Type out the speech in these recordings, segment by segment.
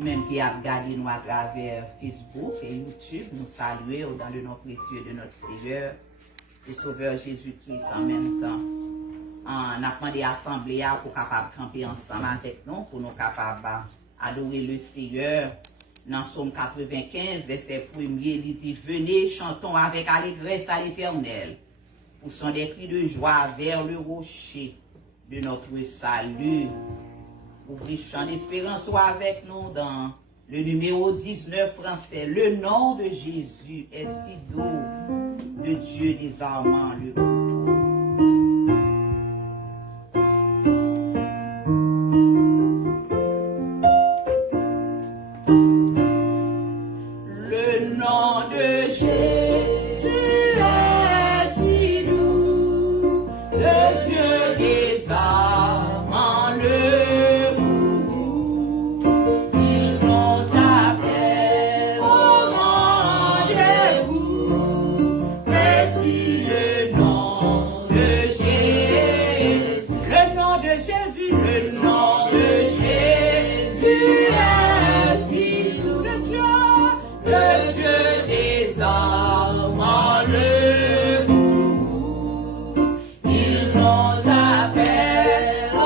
ou même qui a regardé nous à travers Facebook et YouTube, nous saluer dans le nom précieux de notre Seigneur et Sauveur Jésus-Christ en même temps. On a demandé à l'Assemblée pour capable camper ensemble avec nous, pour nous capables adorer le Seigneur. Dans Psaume 95, verset 1er, il dit, venez, chantons avec allégresse à l'Éternel. Poussons des cris de joie vers le rocher de notre salut. Ouvrez chant d'espérance, soit avec nous dans le numéro 19 français. Le nom de Jésus est si doux, de Dieu désarmant le Le nom de Jésus est si doux, de Dieu désarmant le bourreau. Il nous appelle au rendez-vous. Voici le nom de Jésus. Le nom de Jésus, le nom de Jésus est si doux, de Dieu désarmant le bourreau. Il nous appelle au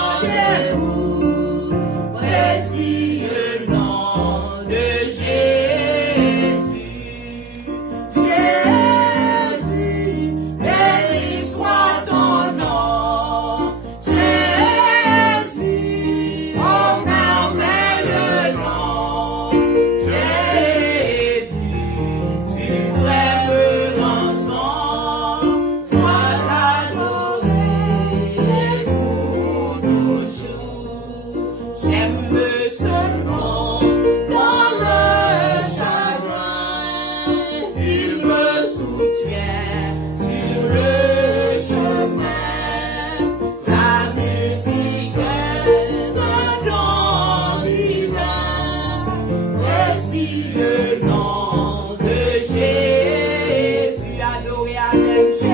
rendez-vous. Voici le nom de Jésus. Jésus, béni soit ton nom. Jésus, oh merveilleux nom. Jésus, suprême rançon, sois adoré pour toujours. J'aime ce nom dans le chagrin, il me soutient sur le chemin. Sa musique est un chant divin. Voici le nom de Jésus, adoré avec Jésus.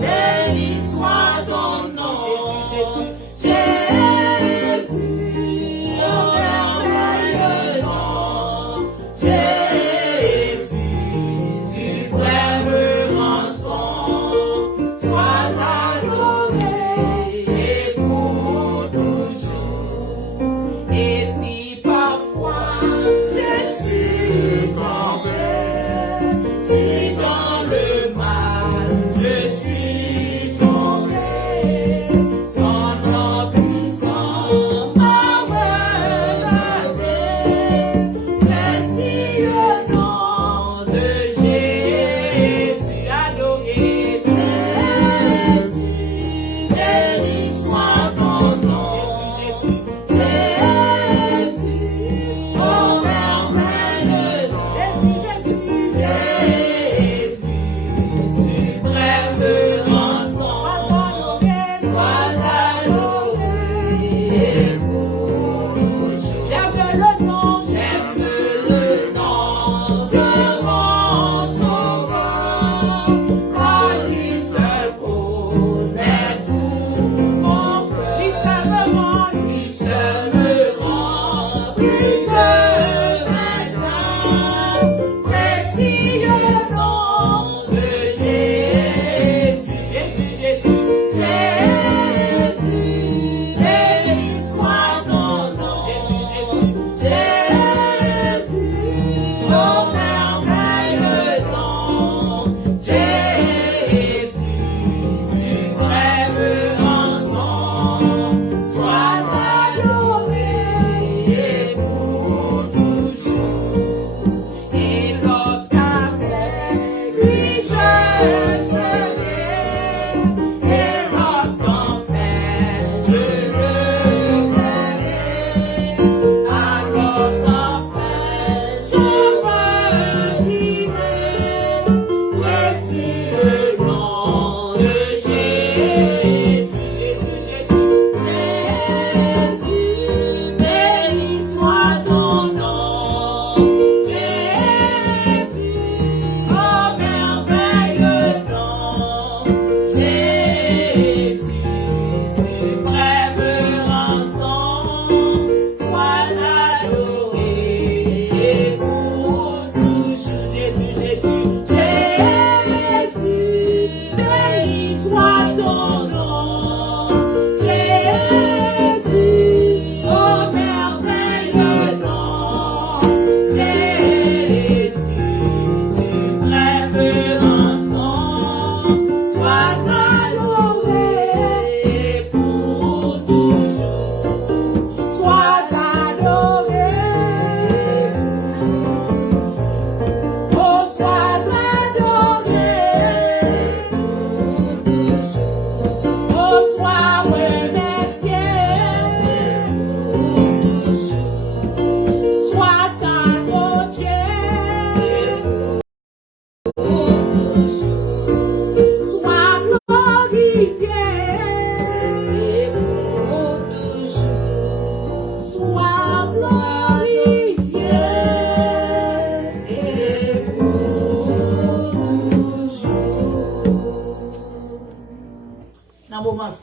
Béni soit ton nom, Jésus, Jésus, oh merveilleux nom. Jésus, suprême rançon, sois adoré pour toujours. Et si parfois je suis tombé, si dans le mal je suis tombé, son nom puissant m'a relevé. Voici le nom de Jésus, adoré Jésus, béni soit ton nom. Jésus, oh merveilleux nom. Jésus, suprême rançon, sois adoré pour toujours. J'aime le nom de mon sauveur, car lui seul connaît tout mon cœur. Lui seul me rend plus que vainqueur. Voici le nom de Jésus, Jésus, Jésus, Jésus, béni soit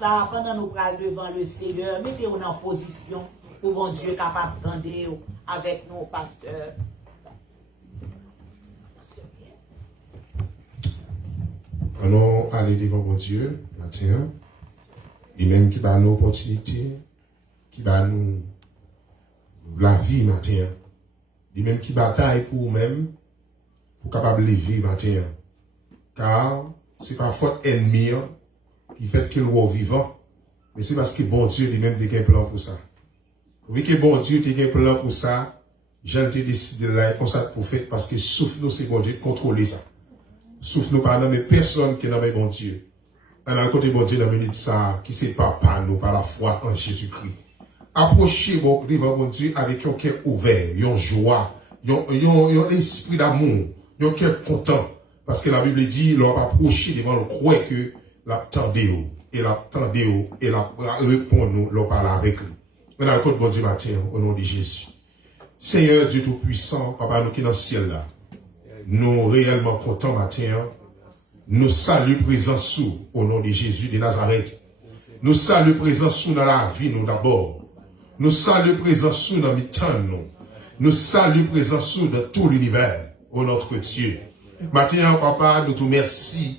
ça, pendant nous prenons devant le Seigneur, mettez-vous en position pour bon Dieu capable d'entendre avec nous, pasteur. Allons aller devant bon Dieu, matin. Lui-même qui va nous opportunités, qui va nous la vie, matin. Lui-même qui bataille pour nous-mêmes, pour capable lever, matin. Car c'est pas faute ennemi qui fait que le vivant, mais c'est parce que bon Dieu lui-même a un plan pour ça. Oui que bon Dieu a un plan pour ça, j'ai décidé de là comme ça prophète parce que souffle nous c'est bon Dieu de contrôler ça. Souffle nous par mais personne qui n'a pas bon Dieu. On a le côté bon Dieu dans la minute ça qui c'est pas par nous par la foi en Jésus-Christ. Approchez devant bon Dieu avec un cœur ouvert, une joie, un esprit d'amour, un cœur content. Parce que la Bible dit, l'on va approcher devant le croix que l'attendez et l'attendez et la répond nous, l'on parle avec lui. On a le code bon Dieu matin, au nom de Jésus. Seigneur Dieu Tout-Puissant, Papa, nous qui dans le ciel là, nous réellement contents matin, nous saluons présence sous, au nom de Jésus de Nazareth. Nous saluons présence sous dans la vie, nous d'abord. Nous saluons présence sous dans le temps, nous. Nous saluons présence sous dans tout l'univers, au notre Dieu. Maintenant, papa, nous te remercions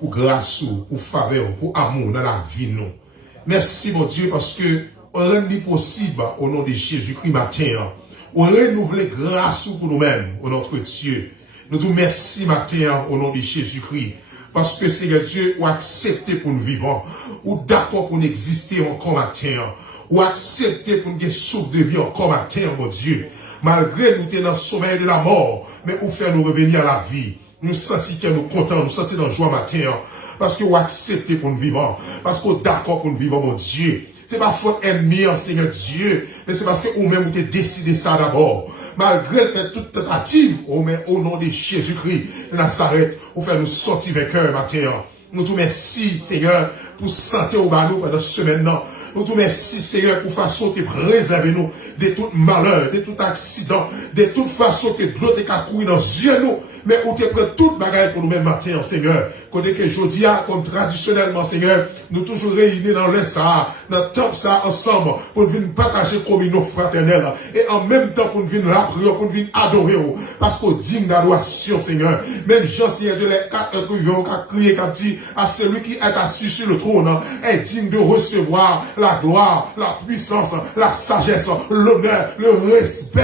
pour grâce, pour faveur, pour amour dans la vie, nous. Merci, mon Dieu, parce que on rend possible au nom de Jésus-Christ matin. On renouvelle grâce pour nous-mêmes, au notre Dieu. Nous te remercions matin au nom de Jésus-Christ. Parce que Seigneur Dieu, ou accepté pour nous vivre, ou d'accord pour nous exister encore matin, ou accepté pour nous souffle de vie encore matin, mon Dieu. Malgré nous tenons dans le sommeil de la mort, mais ou faire nous revenir à la vie. Nous sentons que nous contents, nous sentons dans la joie matin, parce que vous acceptez pour nous vivre, parce que vous d'accord pour nous vivre, mon Dieu. C'est pas faute ennemi, Seigneur Dieu, mais c'est parce que vous-même vous avez décidé ça d'abord. Malgré toute tentative, au nom de Jésus-Christ de Nazareth, vous faites nous sortir vainqueurs matin. Nous te remercions, Seigneur, pour santé au bas nous pendant ce semaine. Nous te remercions, Seigneur, pour façon de préserver nous de tout malheur, de tout accident, de toute façon que de l'autre est courir dans les yeux nous, mais où tu prends toute bagaille pour nous-mêmes matin, Seigneur. Côté que je dis, comme traditionnellement, Seigneur, nous toujours réunis dans l'Est, dans le temps ça ensemble, pour venir partager comme nos fraternels, et en même temps pour venir la prière, pour venir adorer, parce qu'on digne d'adoration, Seigneur. Même Jean, Seigneur, Dieu, les 4 écrivains qui a crié, qui a dit à celui qui est assis sur le trône, est digne de recevoir la gloire, la puissance, la sagesse, l'honneur, le respect,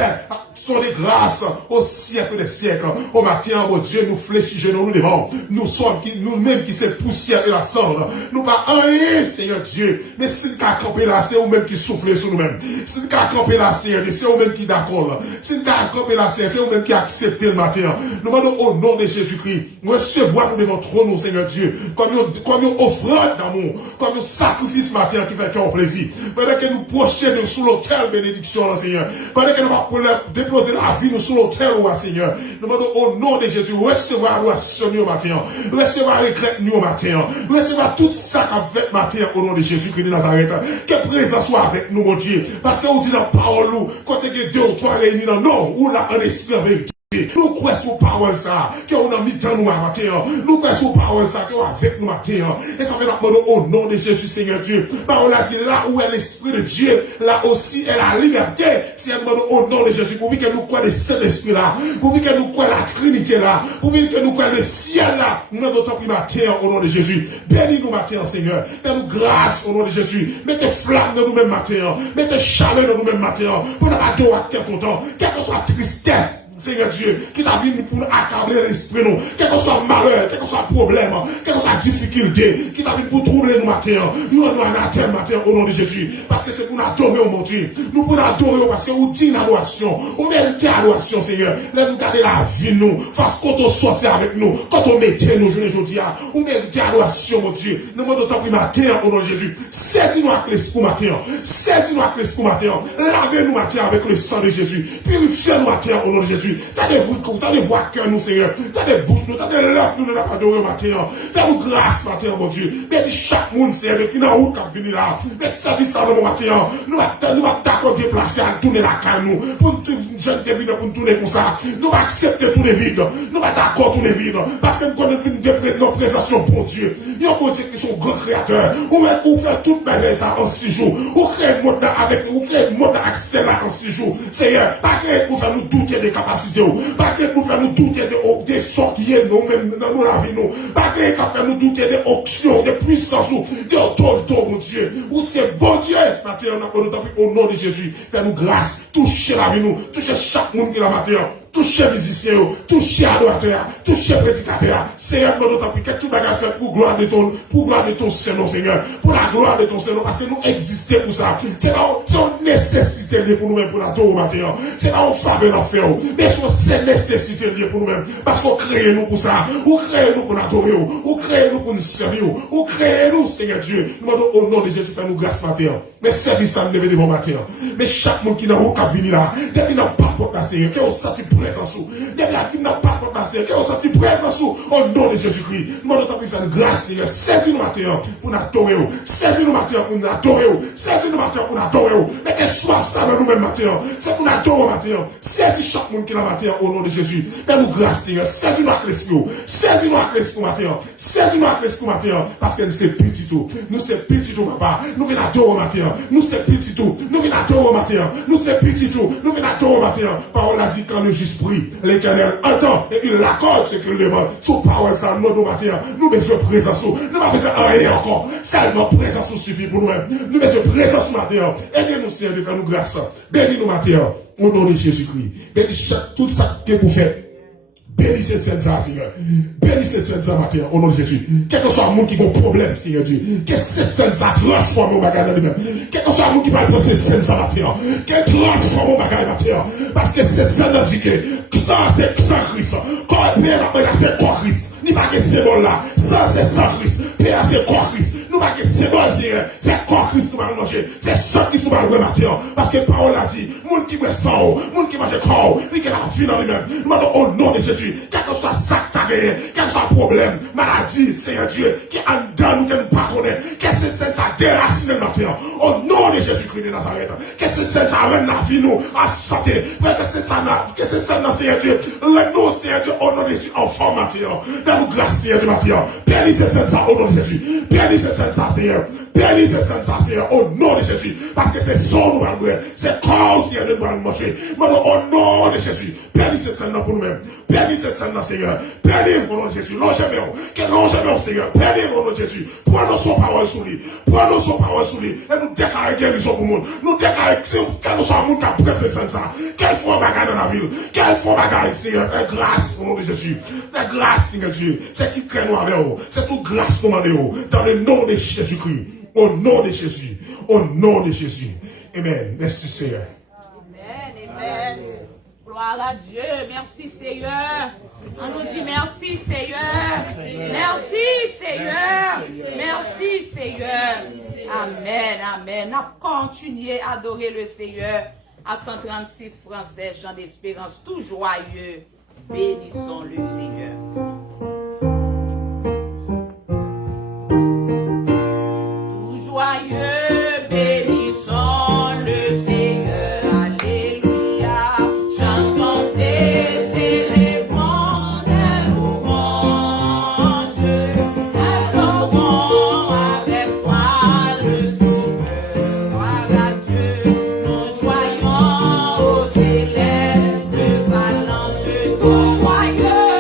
sont des grâces au siècle des siècles. Au matin, mon Dieu, nous fléchissons nous devant. Nous sommes nous-mêmes qui sommes poussière et la cendre. Nous pas rien, Seigneur Dieu. Mais si nous avons campé là, c'est nous-mêmes qui soufflons sur nous-mêmes. Si nous avons campé là, Seigneur, c'est nous-mêmes qui d'accord. Si nous avons campé là, c'est nous-mêmes qui acceptons le matin. Nous demandons au nom de Jésus-Christ, nous recevons nous devant trône, Seigneur Dieu, comme une offrande d'amour, comme un sacrifice matin qui fait qu'on plaisir. Pendant que nous projetons sous l'autel bénédiction, Seigneur. Pendant que nous déposer la vie nous sous l'autel, Seigneur. Nous demandons au nom de Jésus, recevoir l'adoration au matin, recevoir les crêpes au matin, recevoir tout ça qu'a fait matin au nom de Jésus-Christ de Nazareth. Que présence soit avec nous, mon Dieu. Parce que vous dites dans la parole, quand il y a 2 ou 3 réunis dans le nom, ou là, en esprit, en vérité. Nous croyons sur parole ça, qu'on a mis dans nous matin. Nous croyons sur parole ça, qu'on a avec nous matin. Et ça fait la demande au nom de Jésus, Seigneur Dieu. Parole a dit, là où est l'Esprit de Dieu, là aussi est la liberté. C'est une demande au nom de Jésus. Pour que nous croyons le Saint-Esprit là. Pour que nous croyons la Trinité là. Pour que nous croyons le ciel là. Nous avons notre matin au nom de Jésus. Bénis-nous matin, Seigneur. Fais-nous grâce au nom de Jésus. Mettez flamme dans nous-mêmes matin. Mettez chaleur dans nous-mêmes matin. Pour nous adorer à quel content. Quelle que soit tristesse. Seigneur Dieu, qui t'a venu pour nous accabler l'esprit, nous, quel que soit malheur, quel que soit problème, quelle que soit difficulté, qui t'a venu pour troubler nous matin, nous en anathème matin au nom de Jésus, parce que c'est pour nous adorer, mon Dieu, nous pour nous adorer, parce que nous disons l'adoration, on mérite l'adoration, Seigneur, nous garder la vie, nous, face quand on sortit avec nous, quand on mettait nous, je le dis, on mérite l'adoration, mon Dieu, nous demandons tant pis matin au nom de Jésus, saisis-nous avec l'esprit matin, saisis-nous avec l'esprit matin, lavez-nous matin avec le sang de Jésus, purifiez-nous matin au nom de Jésus. T'as des voix cœur nous, Seigneur. T'as des bouches nous, t'as des lèvres nous, nous n'avons pas adoré matin. Fais-nous grâce matin, mon Dieu. Mais chaque monde, Seigneur, qui n'a route qui venu là. Mais service ça dans mon matin. Nous va qu'on déplace à tourner la canne nous. Pour nous jeunes qui viennent pour nous tourner comme ça. Nous va accepter tous les vides. Nous va d'accord tous les vides. Parce que nous connaissons nos présences bon Dieu. Il y a un bon Dieu qui sont grands créateurs. Ou faire tout bagage ça en 6 jours. Ou créer un monde avec, ou créer un monde accès là en 6 jours. Seigneur, pas créer pour faire nous douter des capacités. Pas créer pour faire nous douter des sorts qui est nous-mêmes dans la vie. Pas créer pour faire nous douter des options, des puissances, des autorités, mon Dieu. Ou c'est bon Dieu. Maintenant, on a au nom de Jésus. Fais-nous grâce. Touchez la vie nous. Touchez chaque monde qui est la matière. Touchez musiciens, touchez adorateurs, touchez prédicateurs. Seigneur, nous t'en prie, que tu vas faire pour gloire de ton Seigneur, Seigneur. Pour la gloire de ton Seigneur, parce que nous existons pour ça. C'est une nécessité pour nous-mêmes, pour la tour au matin. C'est pas une faveur d'en faire. Mais c'est une nécessité pour nous-mêmes. Parce qu'on crée nous pour ça. Ou crée nous pour l'adorer. Ou crée nous pour nous servir. Ou crée nous, Seigneur Dieu. Nous demandons au nom de Jésus, fais-nous grâce matin. Mais service ça nous devait devant matin. Mais chaque monde qui n'a pas venir là, depuis n'a pas porté la Seigneur, qui a senti présence sous. Depuis la vie n'a pas porté la Seigneur, qui a senti présence sous. Au nom de Jésus-Christ. Nous demandons de faire grâce, Seigneur. Saisis-nous matin pour nous adorer. Saisis-nous matin pour nous adorer. Saisis-nous matin pour nous adorer. Mais que soit ça dans nous-mêmes matin. C'est pour nous adorer matin. Saisis chaque monde qui est là matin au nom de Jésus. Fais-nous grâce, Seigneur. Saisis-nous avec l'esprit. Saisis-nous avec l'esprit matin. Saisis-nous avec l'esprit matin. Parce que nous c'est petit tout. Nous c'est petit tout, papa. Nous venons adorer matin. Nous c'est petit tout. Nous venons adorer matin. Nous c'est petit tout. Nous venons adorer matin. Parole a dit quand le juste prie, l'Éternel entend et il l'accorde ce qu'il demande. Sous parole ça, nous matin. Nous besoin de présence. Nous pas besoin de rien encore. Seulement présence suffit pour nous-mêmes. Nous besoin de présence matin. Aidez-nous, Seigneur, de faire nous grâce. Bénis-nous matin. Au nom de Jésus-Christ. Bénis tout ça que vous faites. Bénis cette scène, Seigneur. Bénis cette scène, matin, au nom de Jésus. Quel que soit le monde qui a un problème, Seigneur Dieu. Que cette scène, ça transforme au bagage de lui-même. Quel que soit le monde qui va prendre cette scène, ça matin. Qu'elle transforme au bagage matin. Parce que cette scène a dit que ça, c'est sans Christ. Quand le Père a c'est quoi Christ. Ni pas que c'est bon là. Ça, c'est sans Christ. Père, c'est quoi Christ. Nous pas que c'est bon, Seigneur. C'est quoi Christ nous va manger. C'est ça Christ nous va manger matin. Parce que parole a dit, monde qui boit sang, monde qui mange corps, lui qui a la vie dans lui-même. Nous demandons au nom de Jésus, quel que soit ça que tu as gagné, quel que soit le problème, maladie, Seigneur Dieu, qui est en dedans nous, qui ne pas connaît, que cette scène ça déracine le matin. Au nom de Jésus-Christ de Nazareth, que cette scène ça rende la vie nous en santé. Que cette scène, Seigneur Dieu, rend-nous, Seigneur Dieu, au nom de Jésus, en forme matin. Donne-nous grâce, Seigneur, du matin. Bénis cette scène ça au nom de Jésus. Bénis cette scène ça, Seigneur. Bénis cette scène ça, Seigneur, au nom de Jésus. Parce que c'est son nous allons c'est corps, Seigneur, nous allons manger. Au nom de Jésus. Bénis cette scène pour nous-mêmes. Bénis cette scène, Seigneur. Bénis au nom de Jésus. Longez-nous. Quel longez-nous, Seigneur. Bénis au nom de Jésus. Prenons son parole sous lui. Prenons son parole sous lui. Et nous déclarons guérison pour le monde. Nous déclarons quel soit le monde qui a pris cette scène ça. Quel faut un bagage dans la ville. Quel faut un bagage, Seigneur. Fais grâce au nom de Jésus. Fais grâce, Seigneur Dieu. C'est qui crée nous avec vous. C'est toute grâce nous demandons. Dans le nom de Jésus-Christ. Au nom de Jésus. Au nom de Jésus. Amen. Merci, Seigneur. Amen. Amen. Gloire à Dieu. Merci, Seigneur. On nous dit merci, Seigneur. Merci, Seigneur. Merci, Seigneur. Amen. Amen. On continue à adorer le Seigneur. À 136 français, chant d'espérance, tout joyeux. Bénissons le Seigneur. Joyeux, bénissons le Seigneur, alléluia, chantons et célébrons la louange, adorons avec foi le Sauveur, gloire à Dieu, nous joyons au céleste phalange, tout joyeux,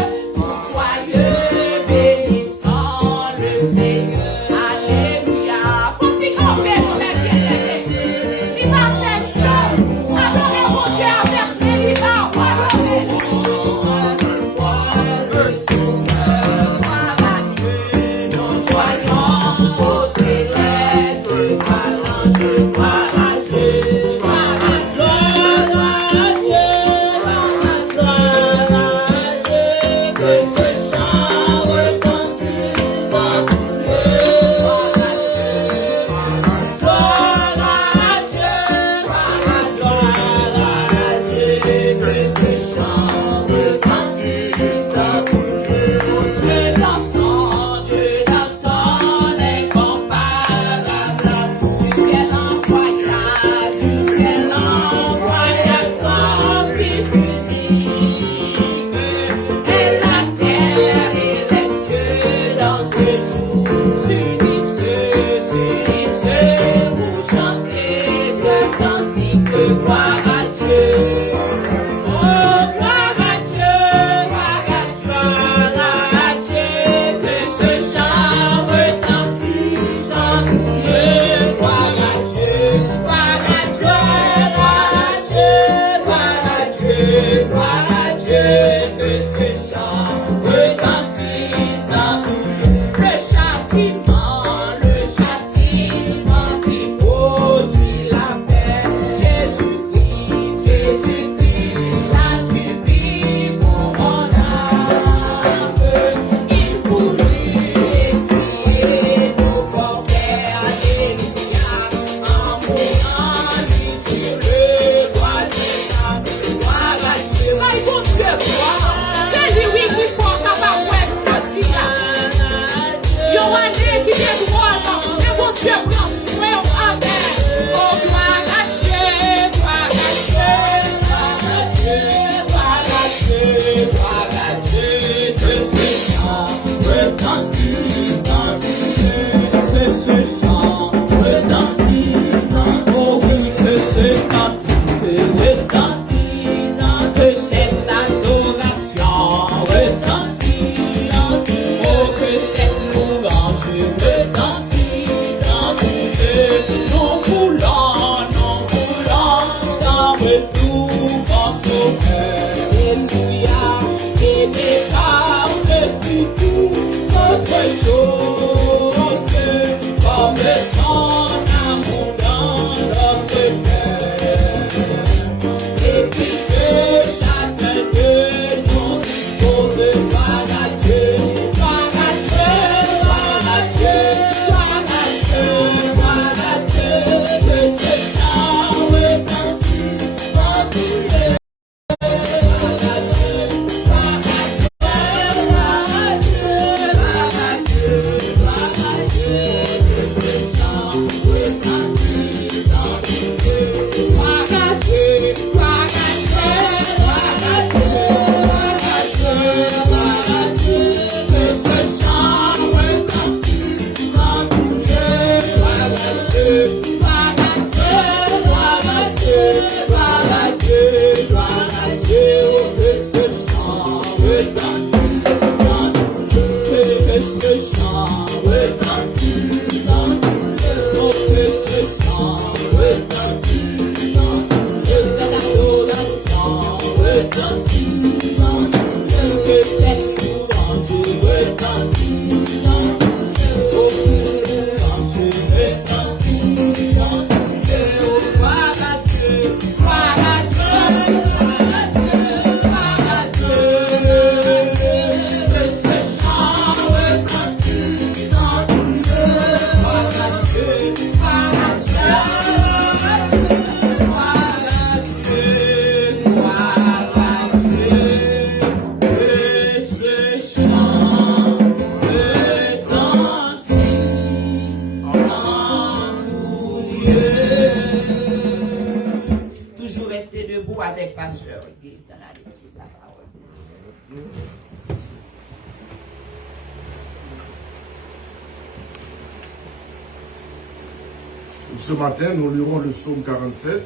Ce matin, nous lirons le psaume 47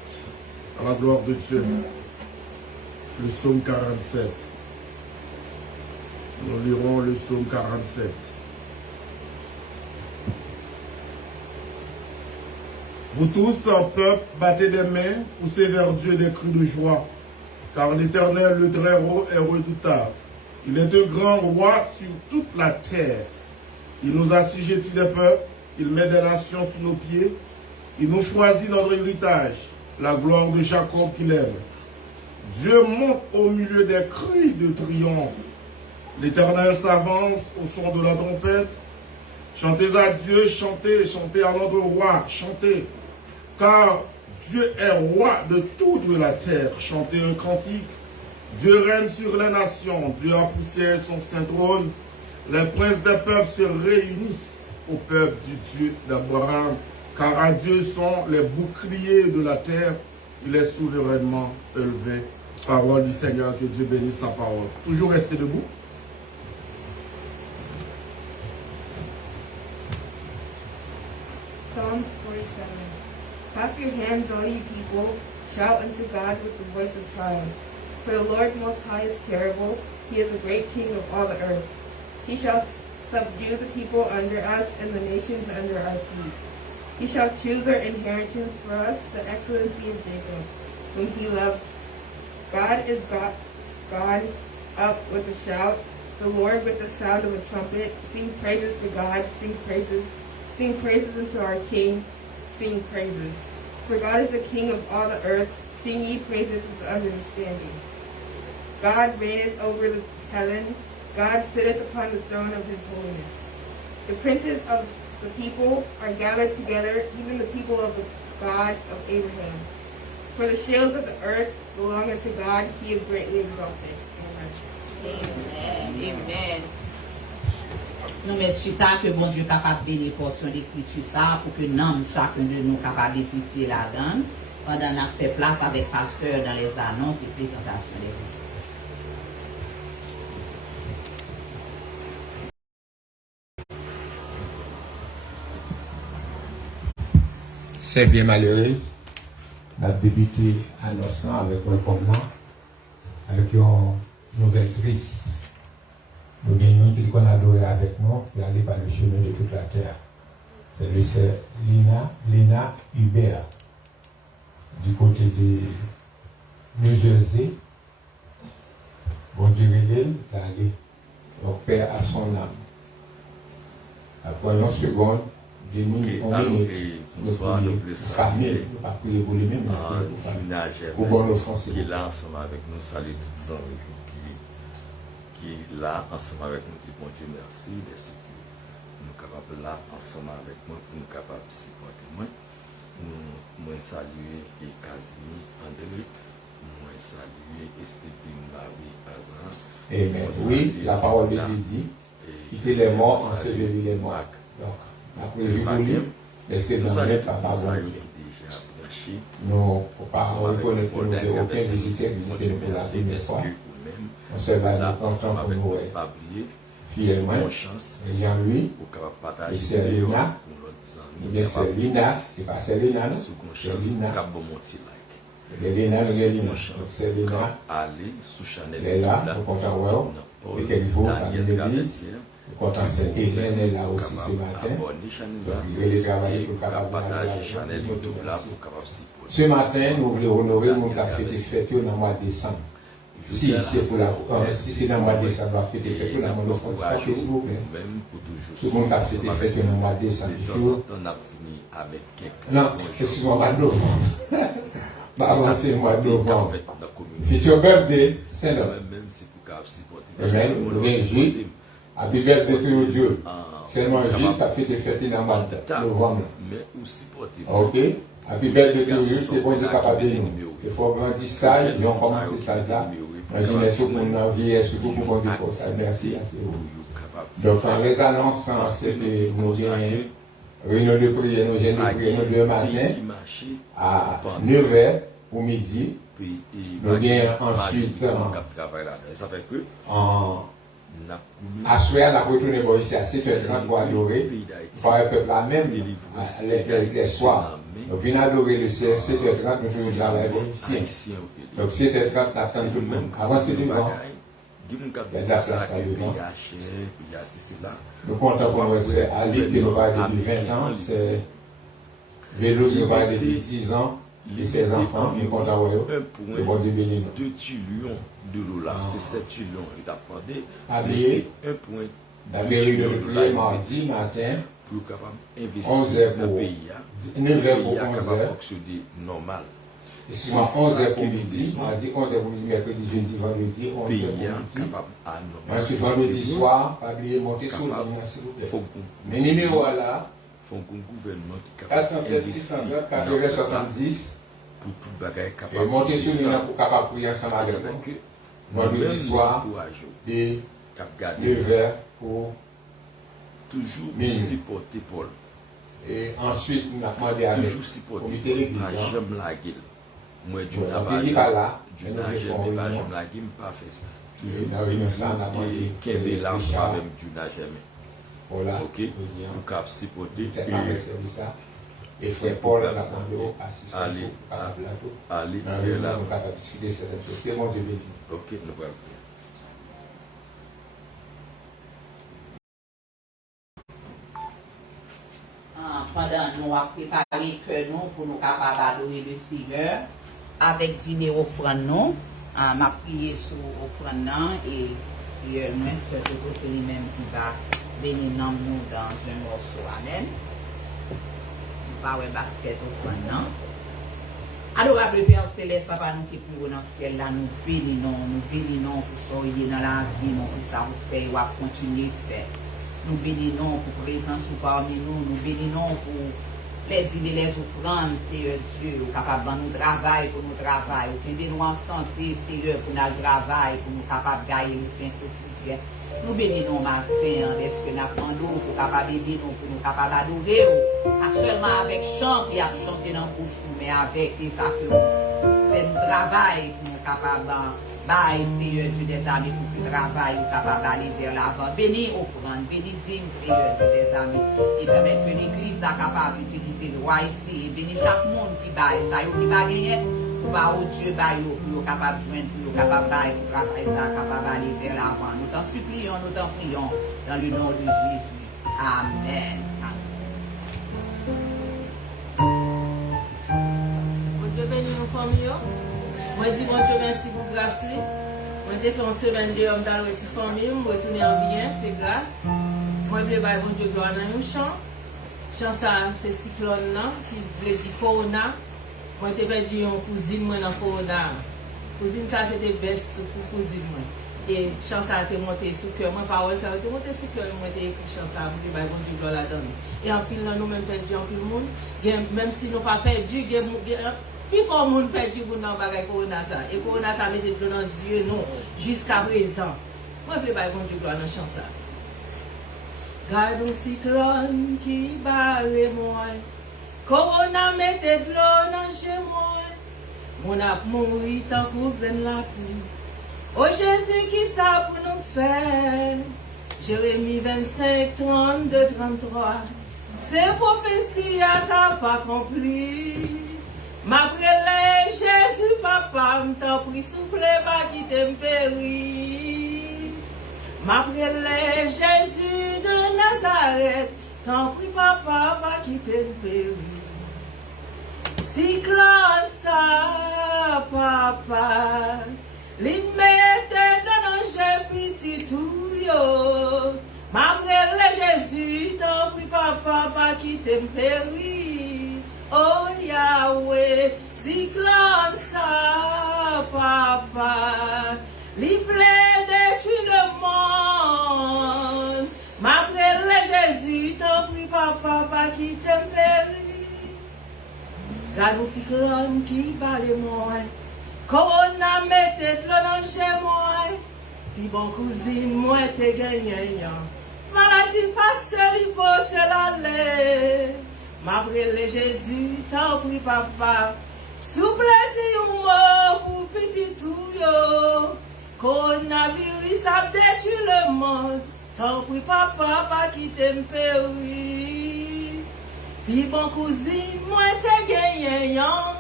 à la gloire de Dieu. Le psaume 47. Nous lirons le psaume 47. Vous tous, en peuple, battez des mains, poussez vers Dieu des cris de joie, car l'Éternel, le Très-Haut, est redoutable. Il est un grand roi sur toute la terre. Il nous assujettit des peuples, il met des nations sous nos pieds. Il nous choisit notre héritage, la gloire de Jacob qu'il aime. Dieu monte au milieu des cris de triomphe. L'Éternel s'avance au son de la trompette. Chantez à Dieu, chantez, chantez à notre roi, chantez. Car Dieu est roi de toute la terre. Chantez un cantique. Dieu règne sur les nations. Dieu a poussé son saint trône. Les princes des peuples se réunissent au peuple du Dieu d'Abraham. Car à Dieu sont les boucliers de la terre. Il est souverainement élevé. Parole du Seigneur, que Dieu bénisse sa parole. Toujours rester debout. Psalms 47. Clap your hands, all you people. Shout unto God with the voice of triumph. For the Lord Most High is terrible. He is a great king of all the earth. He shall subdue the people under us and the nations under our feet. He shall choose our inheritance for us, the excellency of Jacob, whom he loved. God is gone up with a shout, the Lord with the sound of a trumpet. Sing praises to God, sing praises unto our King, sing praises. For God is the King of all the earth, sing ye praises with understanding. God reigneth over the heaven, God sitteth upon the throne of his holiness. The princes of the people are gathered together, even the people of the God of Abraham. For the shields of the earth belong unto God, he is greatly exalted. Amen. Amen. Nous mettons chita que bon Dieu capable de portion d'écriture ça pour que nous, chacun de nous, capable d'édifier la donne pendant qu'on fait place avec pasteur dans les annonces et présentations des livres. C'est bien malheureux d'être débuté à l'instant avec un commandement, avec une nouvelle triste. Nous gagnons qui qu'on a adoré avec nous, et aller par le chemin de toute la terre. C'est Lina Hubert, du côté de New Jersey. Bon Dieu, d'aller. Donc, Père à son âme. Après une seconde, des minutes, nous prions pour famille, nous pas prier pour lui-même, mais pour famille. Pour bon offense. Qui est là ensemble avec nous, salut tous les gens qui est là ensemble avec nous, bon Dieu merci, merci pour nous capables là ensemble avec nous, pour nous capables de supporter moi. Moi saluer et Casimi André, moi saluer Estépine Marie Azan. Amen. Oui, la parole de Dieu dit, quitter les morts, ensevelir les morts. Donc, après je vous lis, est-ce que dans le papa bon Dieu? Nous, pour pas reconnaître que nous n'avons aucun visiteur visité pour la première fois. On se va nous content pour nous fièrement. Et Jean-Louis, et c'est Lina, ou bien c'est Lina, c'est pas c'est Lina, non? C'est Lina. Et Lina, nous avons Lina. Donc c'est Lina. Elle est là, nous comptons voir. Et qu'elle vaut parmi l'église. Nous comptons c'est Hélène est là aussi ce matin. Donc il est travaillé pour capable ce matin, nous voulons honorer le monde qui a fait des fêtes dans le mois de décembre. Si c'est pour si c'est dans le mois de décembre, on va faire des fêtes, on va faire des fêtes, s'il vous plaît. Tout le monde qui a fait des fêtes dans le mois de décembre. Non, excuse-moi, mois de novembre. Avant, c'est le mois de novembre. Future birthday, c'est là. Amen. Nous venons Gilles. Happy birthday to you, Dieu. C'est moi, Gilles, qui a fait des fêtes dans le mois de novembre. Ok? Happy birthday to you, c'est bon, il est capable de nous. Il faut grandir sage, et on commence ça là. Imaginez ce qu'on a vie, surtout pour qu'on dise ça. Merci à vous. Donc, en les annonçant, c'est que nous avons réunion de prière, nous avons prié nous deux matins à 9h au midi. Nous avons ensuite à soir, on a retourné ici à 7h30 pour adorer, voir le peuple là même les soirs. Donc, on a adoré le 7h30, nous faisons le travail ici. Donc, 7h30, on attend tout le monde. Avant, c'est devant. Il y a de la place là devant. Nous comptons pour nous, c'est Ali qui nous parle depuis 20 ans, c'est Vélo qui nous parle depuis 10 ans, et ses enfants, nous comptons pour eux. Le bon Dieu béni nous. 2 trillions de dollars, c'est 7 trillions, il a demandé. Habillé, d'abord, nous prions mardi matin, pour capable investir 11h dans le pour pays. 9h pour 11h. Fonctionner normal. Excuse-moi, 11h pour midi, mardi, 11h pour midi, mercredi, jeudi, vendredi, 11h pour midi. Ensuite, vendredi soir, pas oublier monter sur le ligne, s'il vous plaît. Mes numéros là, faut un gouvernement qui 407 620 8070. Pour tout bagaille capable. Et monter sur le ligne pour capable prier ensemble avec nous. Vendredi soir, de 9h pour toujours supporter Paul. Et ensuite, nous avons demandé avec le comité de l'église. J'aime la gueule. Moi, Dieu n'a pas là. Dieu n'a jamais pas j'aime la gueule, pas fait. Toujours. Et qu'un mélange avec Dieu n'a jamais. Voilà. Ok. Pour cap supporter. Et frère Paul, la demandé assistance à plateau. Ali, nous sommes capables de décider certaines choses. Que mon Dieu bénisse. Ok, nous allons. Pendant nous avons préparé que nous pour nous capables d'adorer le Seigneur avec 10 000 offrandes, nous m'a prié sur l'offrande et moi, c'est lui-même qui va bénir nous dans un morceau. Amen. Pas de basket offrande. Adorable Père Céleste, Papa, nous qui plus haut dans le ciel, là, nous bénissons pour soyez dans la vie, nous pour ça vous faire, ou à continuer de faire. Nous bénissons pour présence parmi nous, nous bénissons pour les dîmes les offrandes, Seigneur Dieu, capable de nous travailler pour nous travailler, qui nous en santé, Seigneur, pour notre travail, pour nous capables de gagner le pain quotidien. Nous bénissons matin, laisse que nous apprenons pour capable aider nous, pour nous capables d'adorer, pas seulement avec chant qui a chanté dans la bouche, mais avec les ça que fait nous travail, pour nous capables Seigneur Dieu des amis, pour que le travail soit capable d'aller vers l'avant. Bénis offrande, bénis dîme, Seigneur Dieu des amis. Et permettre que l'Église soit capable d'utiliser le roi ici. Et bénis chaque monde qui baille, ça qui va gagner, pour au Dieu baille, pour capable de joindre, pour capable d'aller, pour travailler, ça capable d'aller vers l'avant. Nous t'en supplions, nous t'en prions, dans le nom de Jésus. Amen. Dieu bénit nos familles. Moi, je dis, bon Dieu, merci pour grâce. Moi, je fais une semaine de homme dans la famille, je retourne en bien, c'est grâce. Moi, je veux bon Dieu, gloire dans un chant. Chant, ça, c'est cyclone, qui veut dire corona. Moi, je vais dire une cousine dans corona. Cousine, ça, c'était best pour cousine. Et chant, ça a été monté sous cœur. Moi, parole, ça a été monté sous cœur. Moi, j'ai écrit chant, ça, pour dire, bon Dieu, gloire là-dedans. Et en pile, nous, même perdu en pile monde. Même si nous pas perdu, il faut que nous perdu pour nous faire corona ça. Et corona ça met de dans les yeux nous jusqu'à présent. Moi je vais bon Dieu gloire dans chant ça. Garde un cyclone qui barre moi. Corona mette de l'eau dans chez moi. Mon a mouru tant pour venir la pluie. Oh Jésus qui ça pour nous faire. Jérémie 25, 32, 33. C'est prophétie à pas accompli. Ma prière, Jésus, papa, m't'a pris souffle, pas quitter m'périr. Ma prière, Jésus de Nazareth, t'en prie, papa, pas quitter m'périr. Cyclone ça, papa, li mette dans nos jeux petit tout yo. Ma prière, Jésus, t'en prie, papa, pas quitter m'périr. Oh Yahweh, cyclone ça, papa, livre détruit le monde. Ma prière, Jésus, t'en prie, papa, pas qui te périt. Garde un cyclone qui balaye moi. Corona mette de l'eau dans chez moi. Puis bon cousine, moi t'es gagnant. Maladie passe, l'hypothèse l'aller. Ma prière, Jésus, t'en prie, papa. Souple un mot pour petit tout yo. Coronavirus a détruit le monde. T'en prie, papa, pas quitter m'périr. Puis bon cousine, moi t'es gagnant.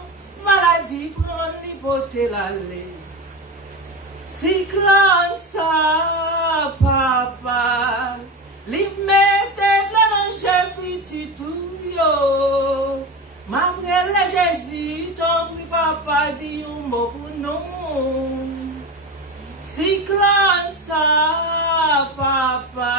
Maladie prend l'hypothèse l'aller. Cyclone ça, papa. Li mette de petit tout yo. Ma prière, Jésus, ton prie, papa, dit un mot pour nous. Cyclone ça, papa.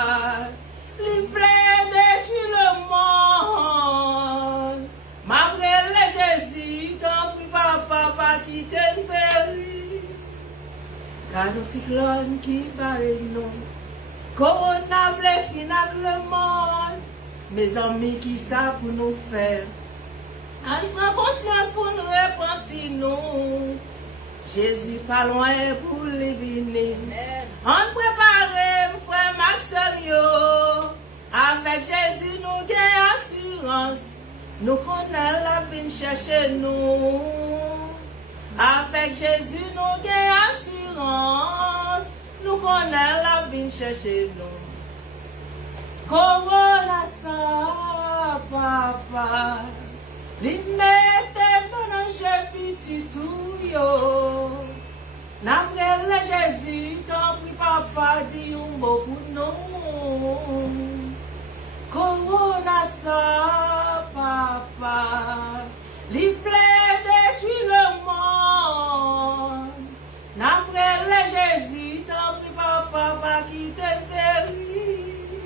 Li détruit le monde. Ma prière, Jésus, ton prie, papa, pas quitter le péri. Car un cyclone qui barre nous. Corona vle finak le monde. Mes amis qui ça pour nous faire. On prend conscience pour nous repentir nous. Jésus pas loin pour les venir. On prépare frère Maxime yo. Avec Jésus nous gagne assurance. Nous connaissons la vie chercher nous. Avec Jésus nous gagne assurance. Nous connaissons la vie chercher nous. Corona ça, papa. Li mette manger petit tout yo. N'après le Jésus, ton papa dit un mot pour nous. Corona ça, papa. Li plaît détruire le monde. N'après le Jésus, ton papa pas quitter périr.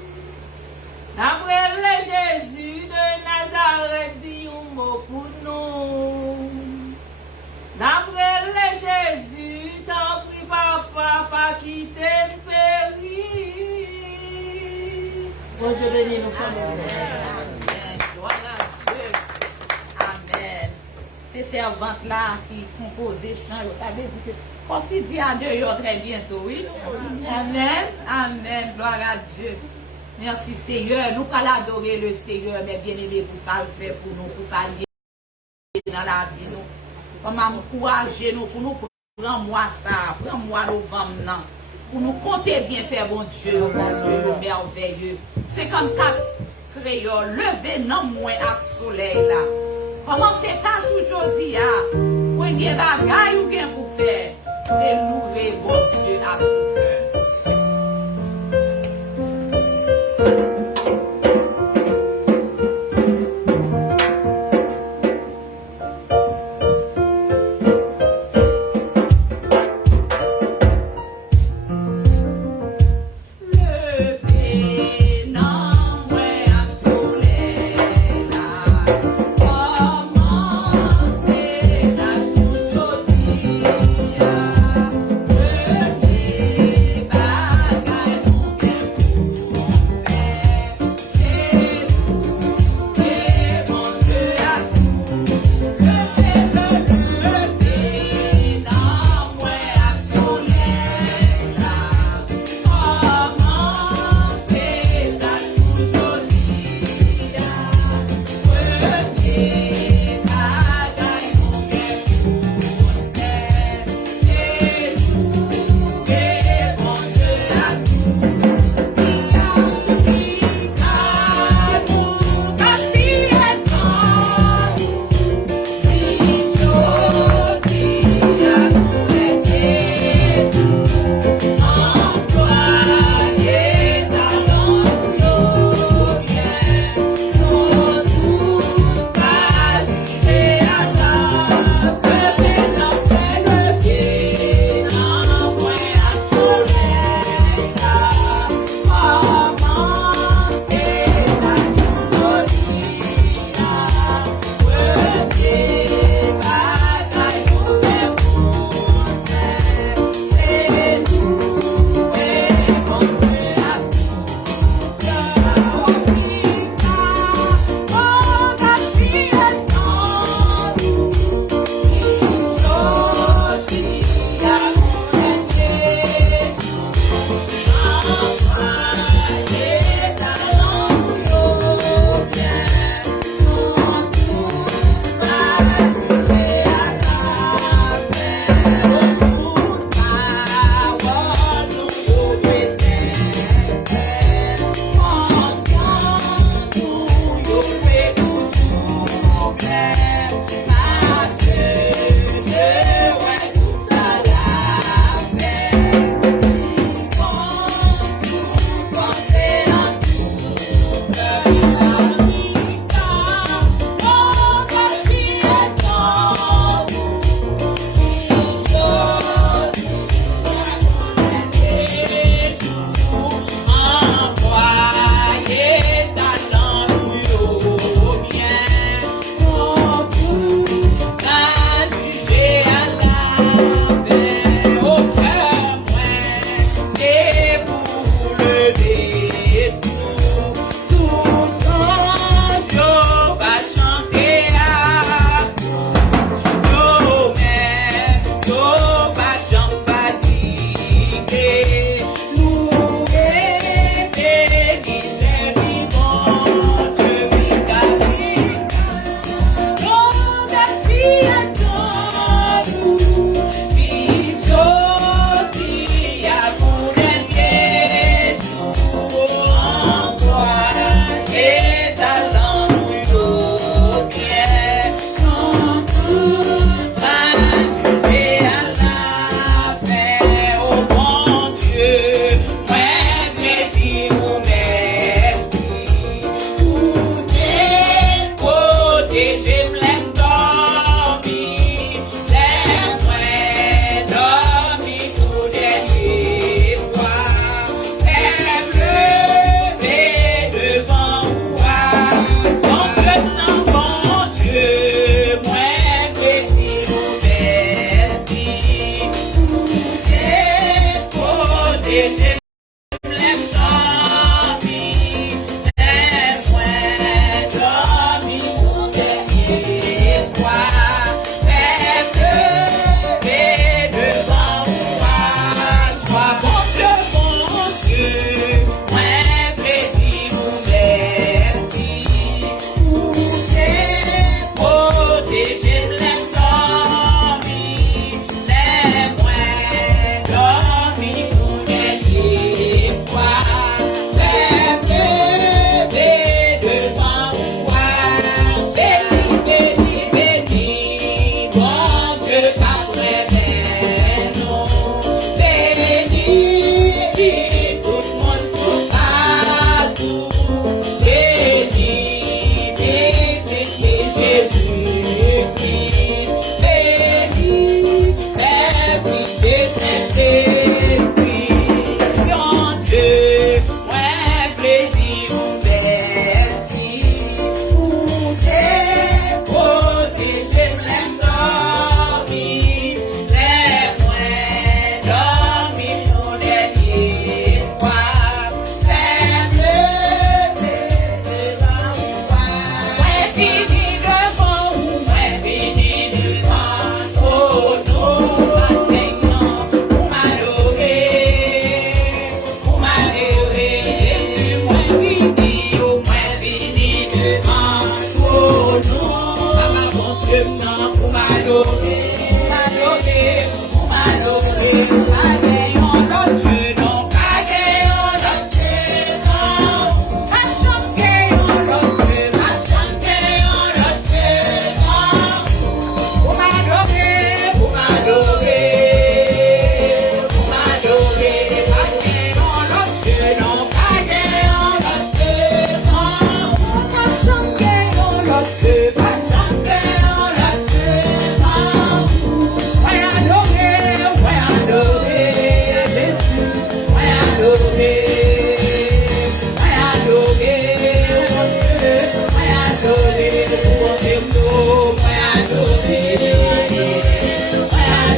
N'après le Jésus de Nazareth dit un mot pour nous. N'après le Jésus, t'en prie papa, pas quitter périr. Bon Dieu bénit nous familles. Amen. Gloire à Dieu. Amen. Ces servantes-là qui composent les chants, vous avez dit que quand il dit à Dieu, très bientôt, oui. Amen. Amen. Gloire à Dieu. Merci Seigneur. Nous allons adorer le Seigneur, mais bien aimé pour ça le fait pour nous, pour ça lier dans la vie. Nous. Comment encourager nous, pour nous prendre-moi ça, prends-moi le vent, pour nous compter bien faire bon Dieu, parce que le merveilleux. 54 créoles, levez non moins à soleil là. Comment c'est tâche aujourd'hui, premier bagaille ou bien pour faire, c'est louer bon Dieu à tout cœur. Yeah.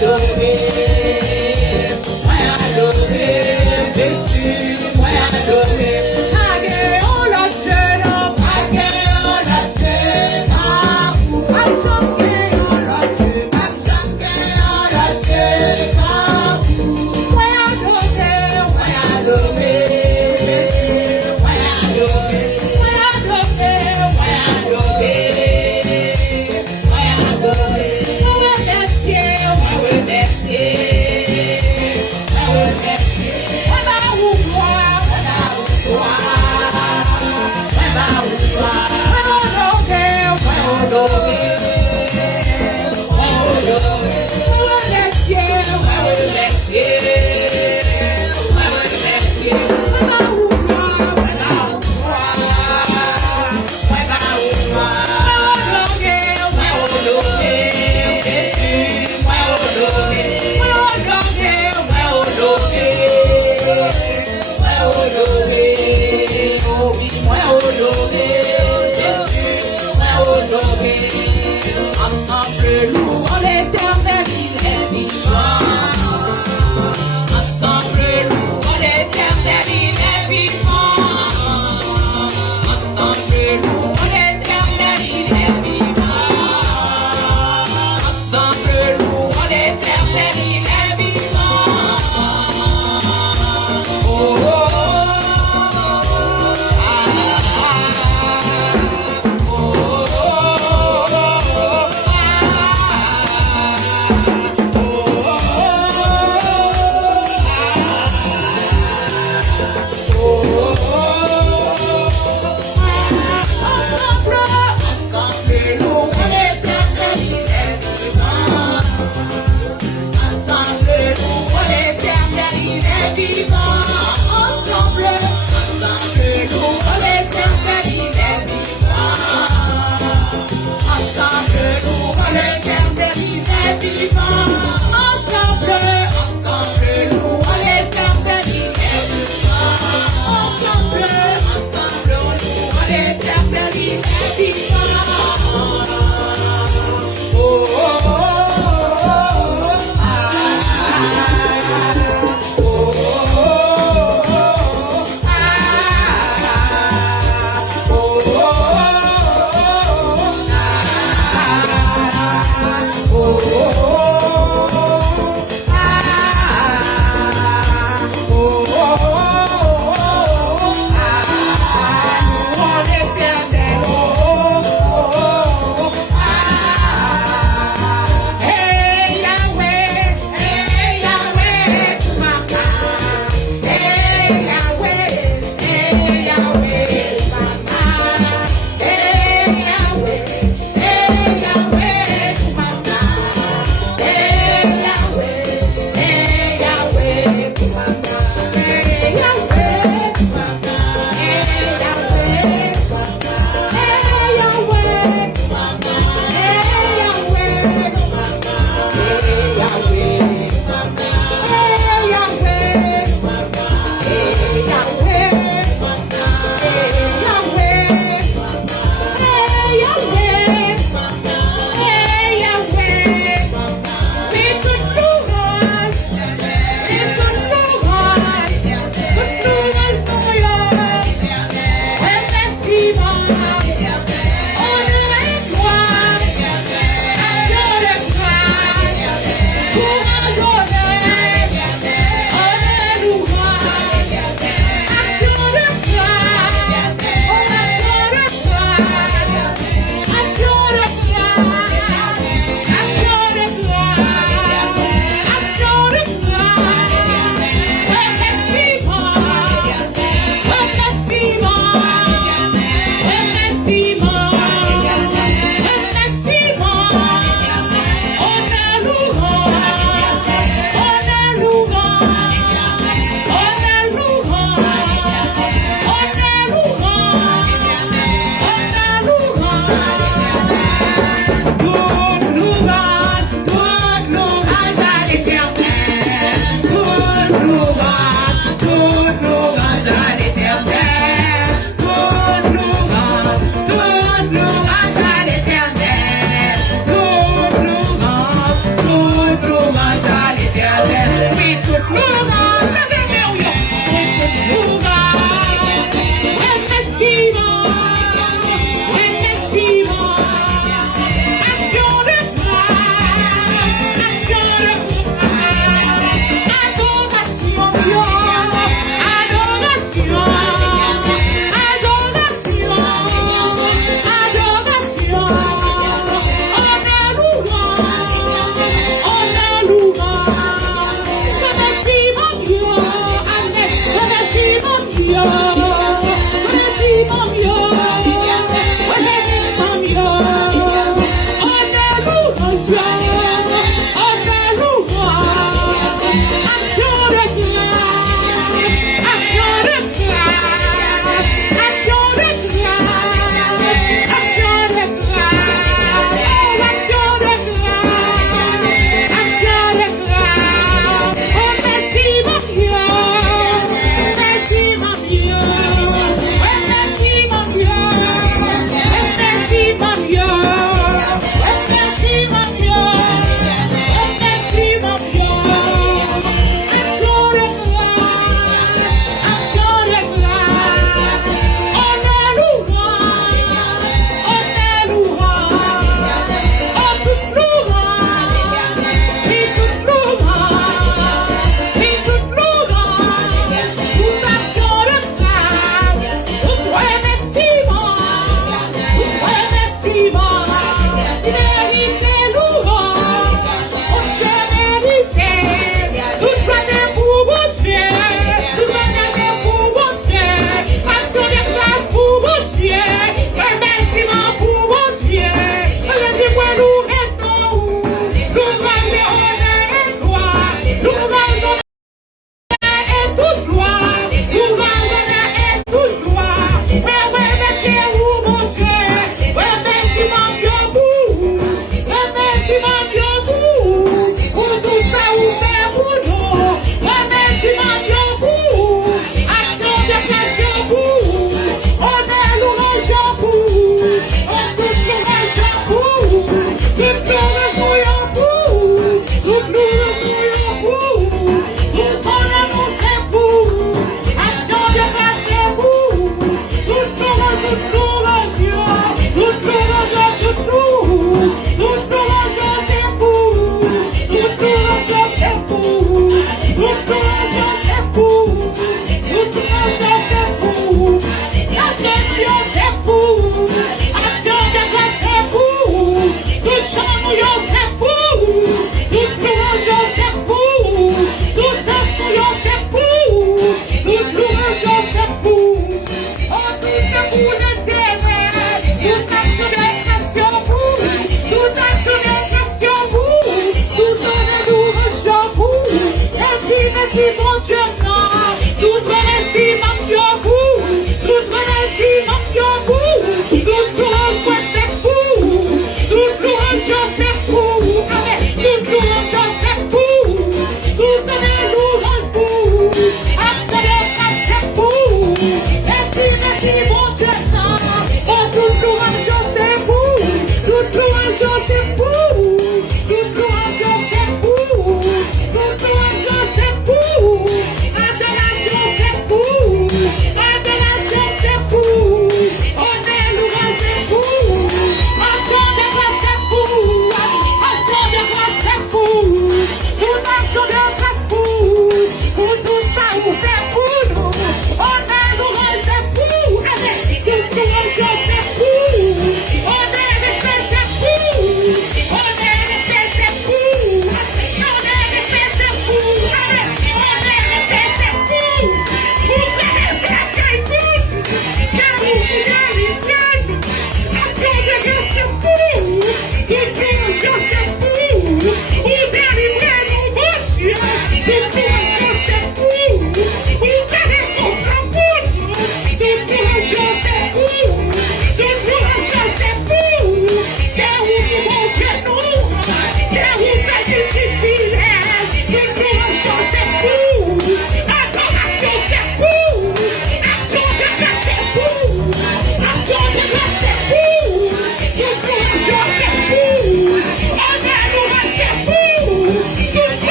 Adore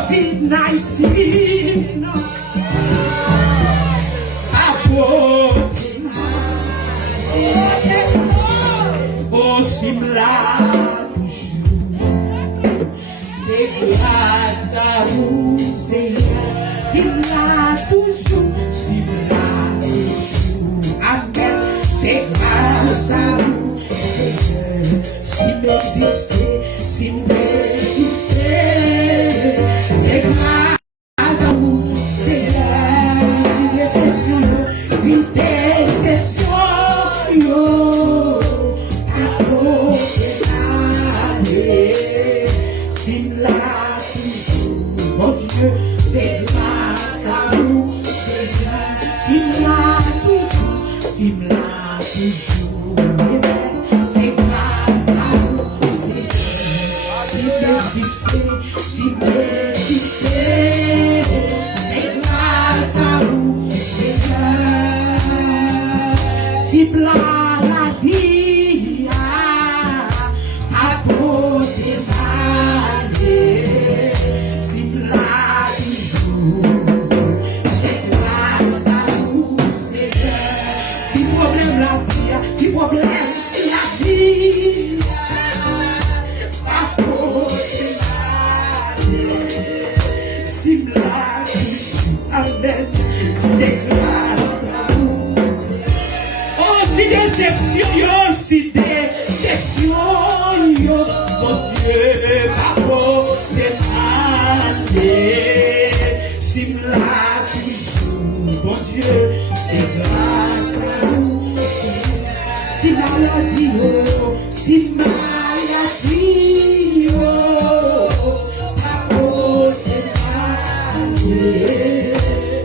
COVID-19. Oh, Simla, toujours, Simla, Amen, c'est grâce à vous, Seigneur, si m'exister, c'est grâce à vous, Seigneur, si déception, yo, mon Dieu, c'est grâce à vous, Seigneur, Simla toujours, c'est grâce à vous, Seigneur, si m'exister, c'est grâce à vous, Seigneur, Simla la vie, à côté problème la vie à côté Simla, amen, c'est grâce à vous. Oh, si déception, yo, si déception, yo, mon Dieu, papa, c'est mal, Simla, mon Dieu, c'est grâce à vous. Si maladie, à côté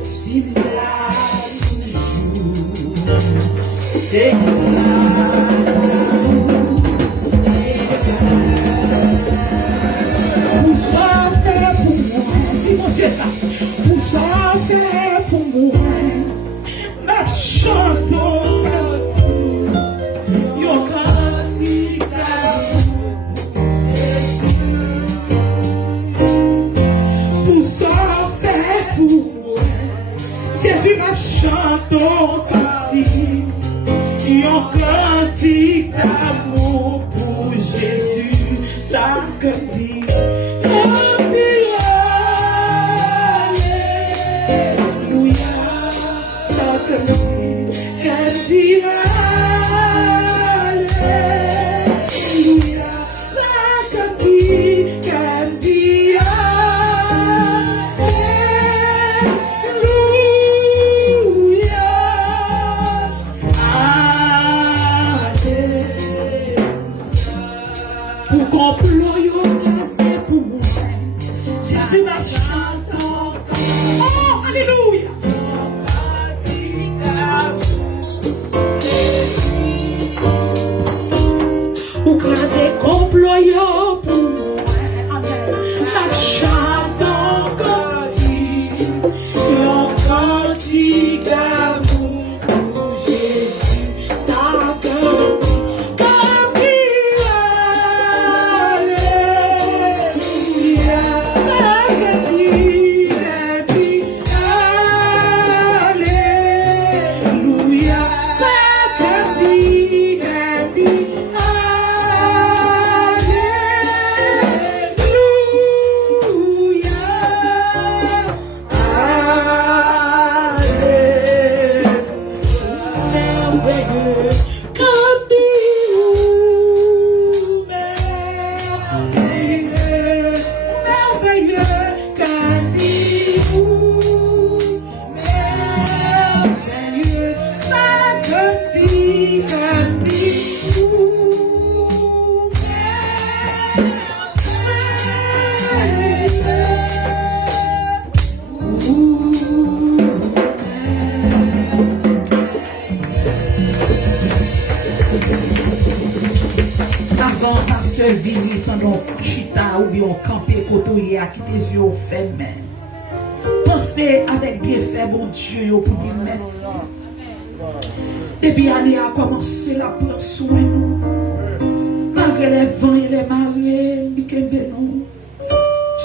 si maladie, c'est pour ça faire pour moi, si mon Dieu ça, pour ça faire pour moi, ma chante au Jésus m'a chanté aussi, yon cantique d'amour pour Jésus, ça cantique, alléluia, ça cantique, alléluia, ça cantique, complot yo fait pour moi. Jésus m'a chanté. Oh, alléluia. Ou crasé complot yo pour moi. Amen. M'a chanté encore yo cantique d'amour pour Jésus. Ça vini pendant chita ou bien camper côté à qui tes yeux fermés. Pensez avec bien fait bon Dieu pour dire merci. Depuis l'année a commencé la prendre soin nous. Malgré les vents et les marées, nous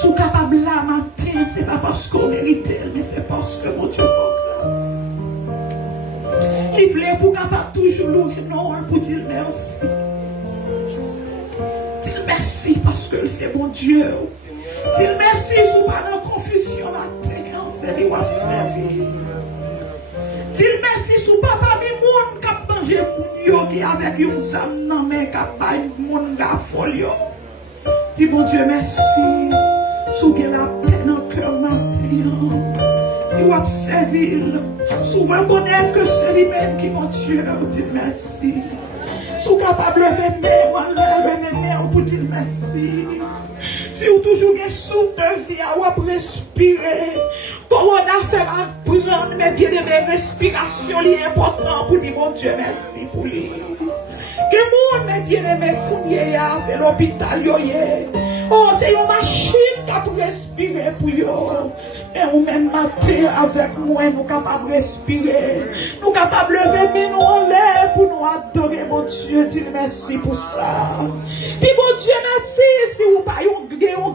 sous capable la matin qu'on mérite, mais c'est parce que mon Dieu fait grâce. Il voulait pour capable toujours louer non pour dire merci. Dis merci parce que c'est mon Dieu. Dis merci sous pas de confusion matin, c'est lui qui a servi. Dis merci sous papa mi moun qui a mangé moun qui avec une zam nan mais qui a pas moun ga folio. Dis mon Dieu merci. Sous que la peine en cœur matin. Si vous observez, si vous reconnaissez que c'est lui-même qui mon Dieu, vous dites merci. Si vous êtes capable de lever main pour dire merci. Si vous toujours avez souffle de vie, vous respirer. Comment on a fait apprendre, mais bien aimé, respiration est important pour dire mon Dieu merci pour lui. Que monde mais bien aimé pour c'est l'hôpital oh c'est une machine qui a pour respirer pour yo. Et ou même matin avec moi nous capables de respirer, nous capables de lever nous en l'air pour nous adorer mon Dieu, dire merci pour ça. Puis mon Dieu merci si vous pas un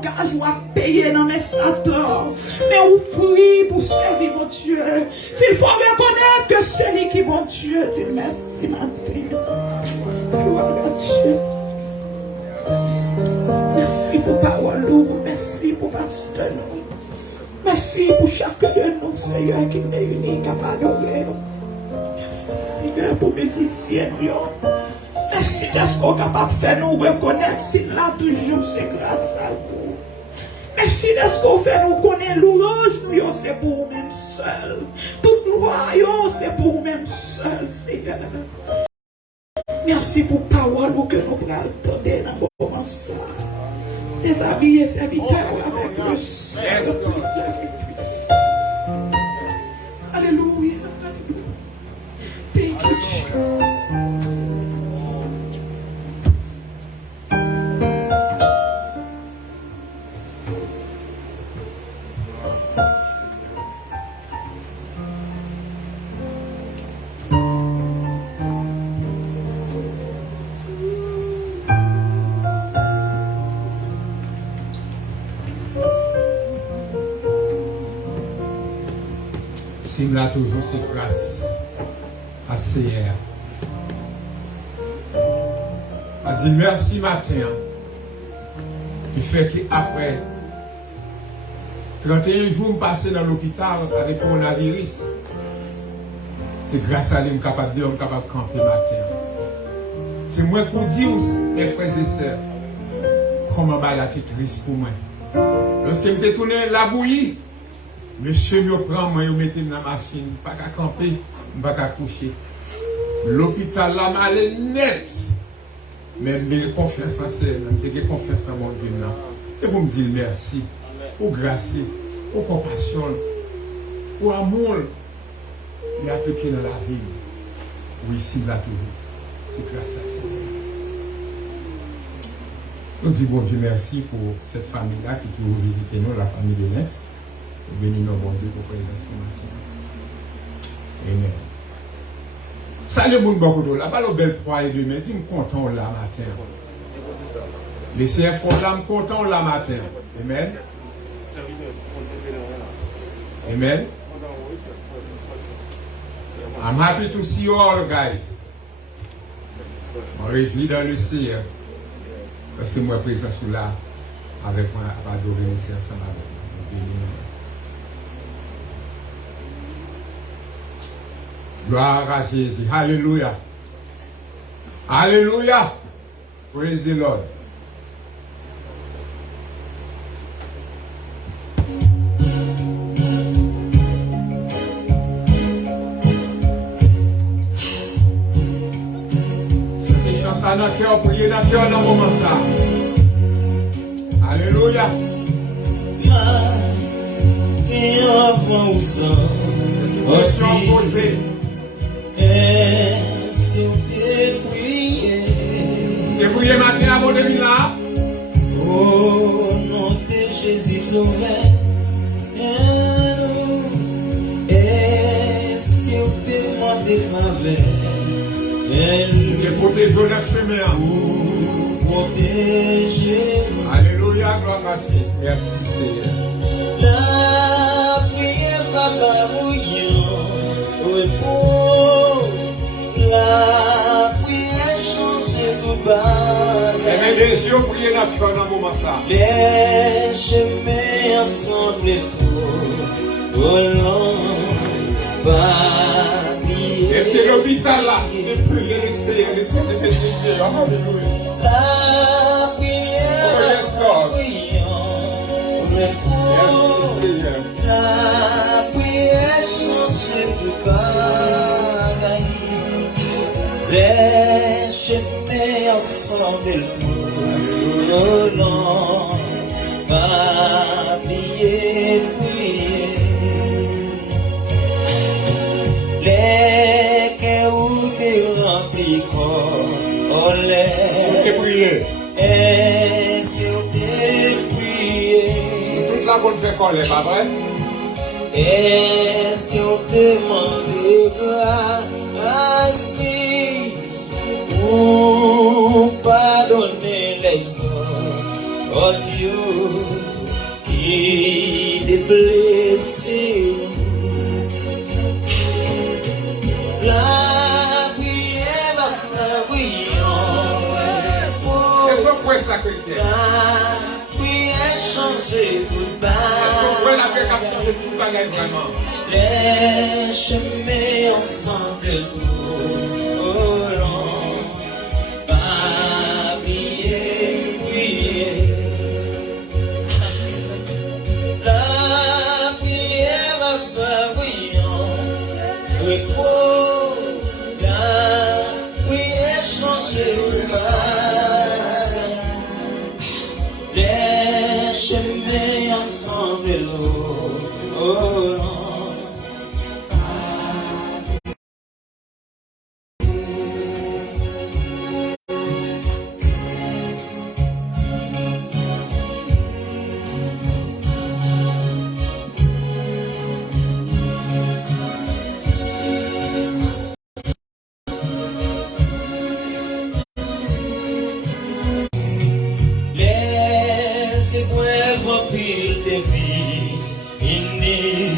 gage ou à payer dans mes Satan, mais vous fruit pour servir mon Dieu. S'il faut reconnaître que c'est lui qui mon Dieu, dire merci matin. Gloire à Dieu. Merci pour parole, merci pour pasteur. Merci pour chacun de nous, Seigneur, qui m'est uni, capable d'adorer. Merci, Seigneur, pour musiciens. Merci d'être capable de faire nous reconnaître si là toujours c'est grâce à vous. Merci d'être qu'on fait nous connaître l'orange, nous, c'est pour vous-même seul. Toute loi, c'est pour vous-même seul, Seigneur. Merci pour la parole que nous allons entendre dans le moment ça. Les amis et serviteurs avec le Seigneur. Alléluia. Thank you, Jesus. Sim là toujours c'est grâce à Seigneur. A dit merci matin qui fait qu'après 31 jours passés dans l'hôpital avec coronavirus, c'est grâce à lui que je suis capable de camper matin. C'est moi pour dire mes frères et sœurs comment la tête triste pour moi. Lorsque je me tourné la bouillie, monsieur me prend moi, je me mets dans la machine, pas qu'à camper, pas qu'à coucher. L'hôpital là m'a allé net. Mais j'ai confiance en Seigneur, j'ai confiance dans mon Dieu. Et vous me dire merci, pour grâce, pour compassion, pour amour, il a appliqué dans la vie. Oui, ici, là toujours. C'est grâce à Seigneur. On dit bon Dieu merci pour cette famille-là qui peut visiter nous, la famille de Nex. Bénis nous, bon Dieu, pour présence ce matin. Amen. Salut, mon bon côté. Là-bas, le bel froid et demain, dis-moi content là matin. Laissez un fort là, content là matin. Amen. Amen. I'm happy to see you all, guys. Je me réjouis dans le Seigneur. Parce que moi, présent sous là, avec moi, à adorer le Seigneur ensemble avec moi. Gloire à Jésus. Alléluia. Alléluia. Praise the Lord. Chantez chanson dans le cœur, priez dans le cœur dans le moment ça. Alléluia. Et avant ou sans, est-ce que tu prié? Tu prié matin avant de venir là? Au nom de Jésus sauveur, est-ce que tu demandes faveur? Tu protèges le chemin. Protéger. Alléluia, gloire à Jésus. Merci Seigneur. La prier dans le cœur dans le moment ça. Les chemins ensemble pour Et c'est l'hôpital là, c'est plus l'essai de prier. Alléluia. La prière, la prière change de bagaille. Les chemins ensemble pour l'homme, pas prier, prier. Les cœurs où t'es rempli comme C'est prier. est-ce que t'es prié? Toute la bonne fait colère, pas vrai? Est-ce qu'on te demande grâce pour pardonner les hommes, oh Dieu, qui t'est blessé? La prière, la prière, Est-ce qu'on pourrait ça, chrétien? la prière changer toute base. Est-ce qu'on pourrait la faire capturer tout ça vraiment? Les chemins ensemble pour l'homme, pas prier, prier. La prière va pas briller, repos. La prière changer tout mal. Les chemins ensemble pour l'homme. Les épreuves remplissent des vies innées.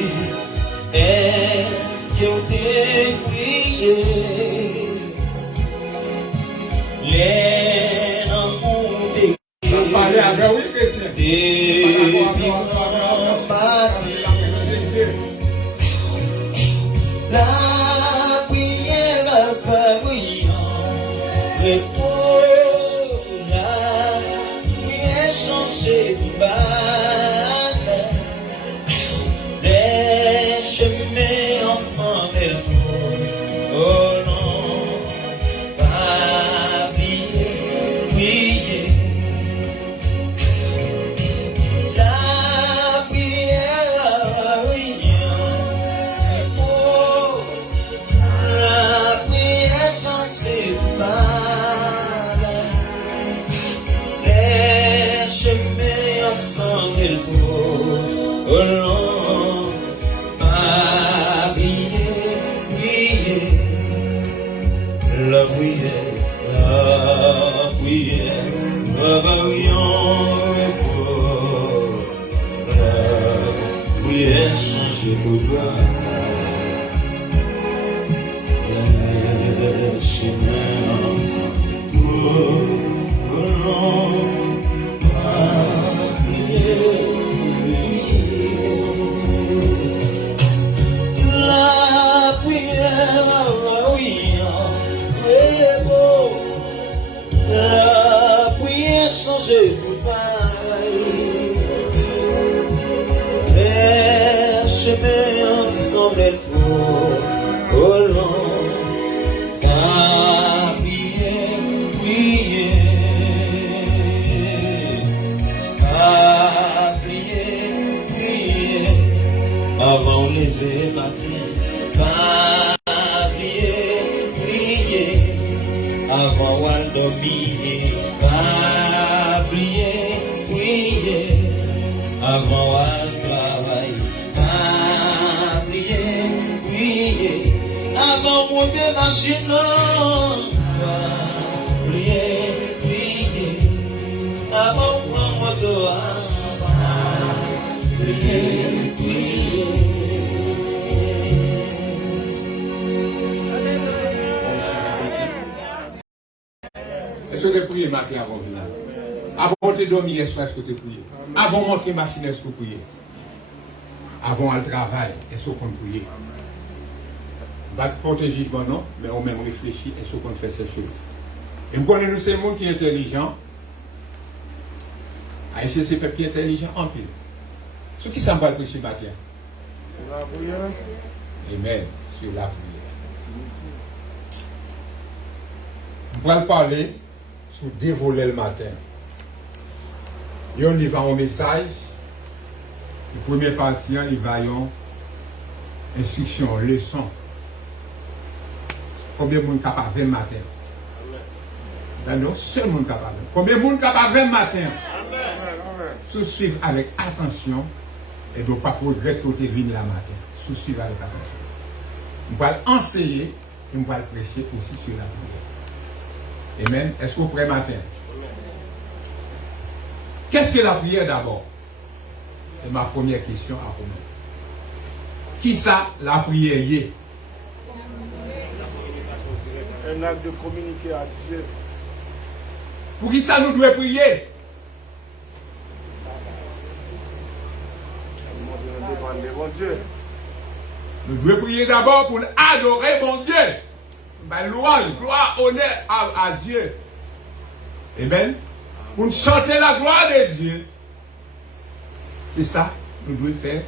Est-ce que t'es prié? Les amours des Parlez avec oui, chrétien. la prière va pas brillant, repos, la prière changer de base. Les chemins ensemble oh non, pas prier, prier. La prière va brillant, oh, la prière changer de base. Les chemins ensemble oh non, pas prier, prier. La prière, va brillant, repos. La prière changer de base. Les chemins ensemble pour l'homme, pas prier, prier. La prière, oui, beau. La prière changer tout pareil. Les chemins ensemble pour l'homme, pas prier, prier. Pas prier, prier. Avant le lever matin, pas prier, prier. Avant de dormir, pas prier, prier. Avant de travailler, pas prier, prier. Avant de monter machine, pas prier, prier. Avant de prendre moto, pas prier, prier. Est-ce que tu prier matin avant de venir? Avant de dormir, est-ce que tu prier? Avant de monter machine, est-ce que tu prier? Avant le travail, est-ce qu'on prie? Pas porter jugement, non, mais on même réfléchit, est-ce qu'on fait ces choses? Et nous connaissons ces gens qui sont intelligents. Haïtien, c'est peuple qui est intelligent en pile. Ce qui s'en va le prêcher matin. Sur la prière. Amen. Sur la prière. On va parler sur dévoler le matin. Et on y va en message. Le premier partie, on y va en instruction, leçon. Combien de monde capable le matin? Non, seul monde capable. Combien de monde capable le matin? Sous-suivre avec attention et ne pas regretter que tu viennes la matin. Sous-suivre avec attention. On va enseigner et on va prêcher aussi sur la prière. Amen. Est-ce que vous prêt matin? Qu'est-ce que la prière d'abord? C'est ma première question à vous. Qui ça la prière y est? Un acte de communiquer à Dieu. Pour qui ça nous doit prier? Bon Dieu. Nous devons prier d'abord pour adorer bon Dieu. Louange, gloire, honneur à Dieu. Amen. Pour chanter la gloire de Dieu. C'est ça que nous devons faire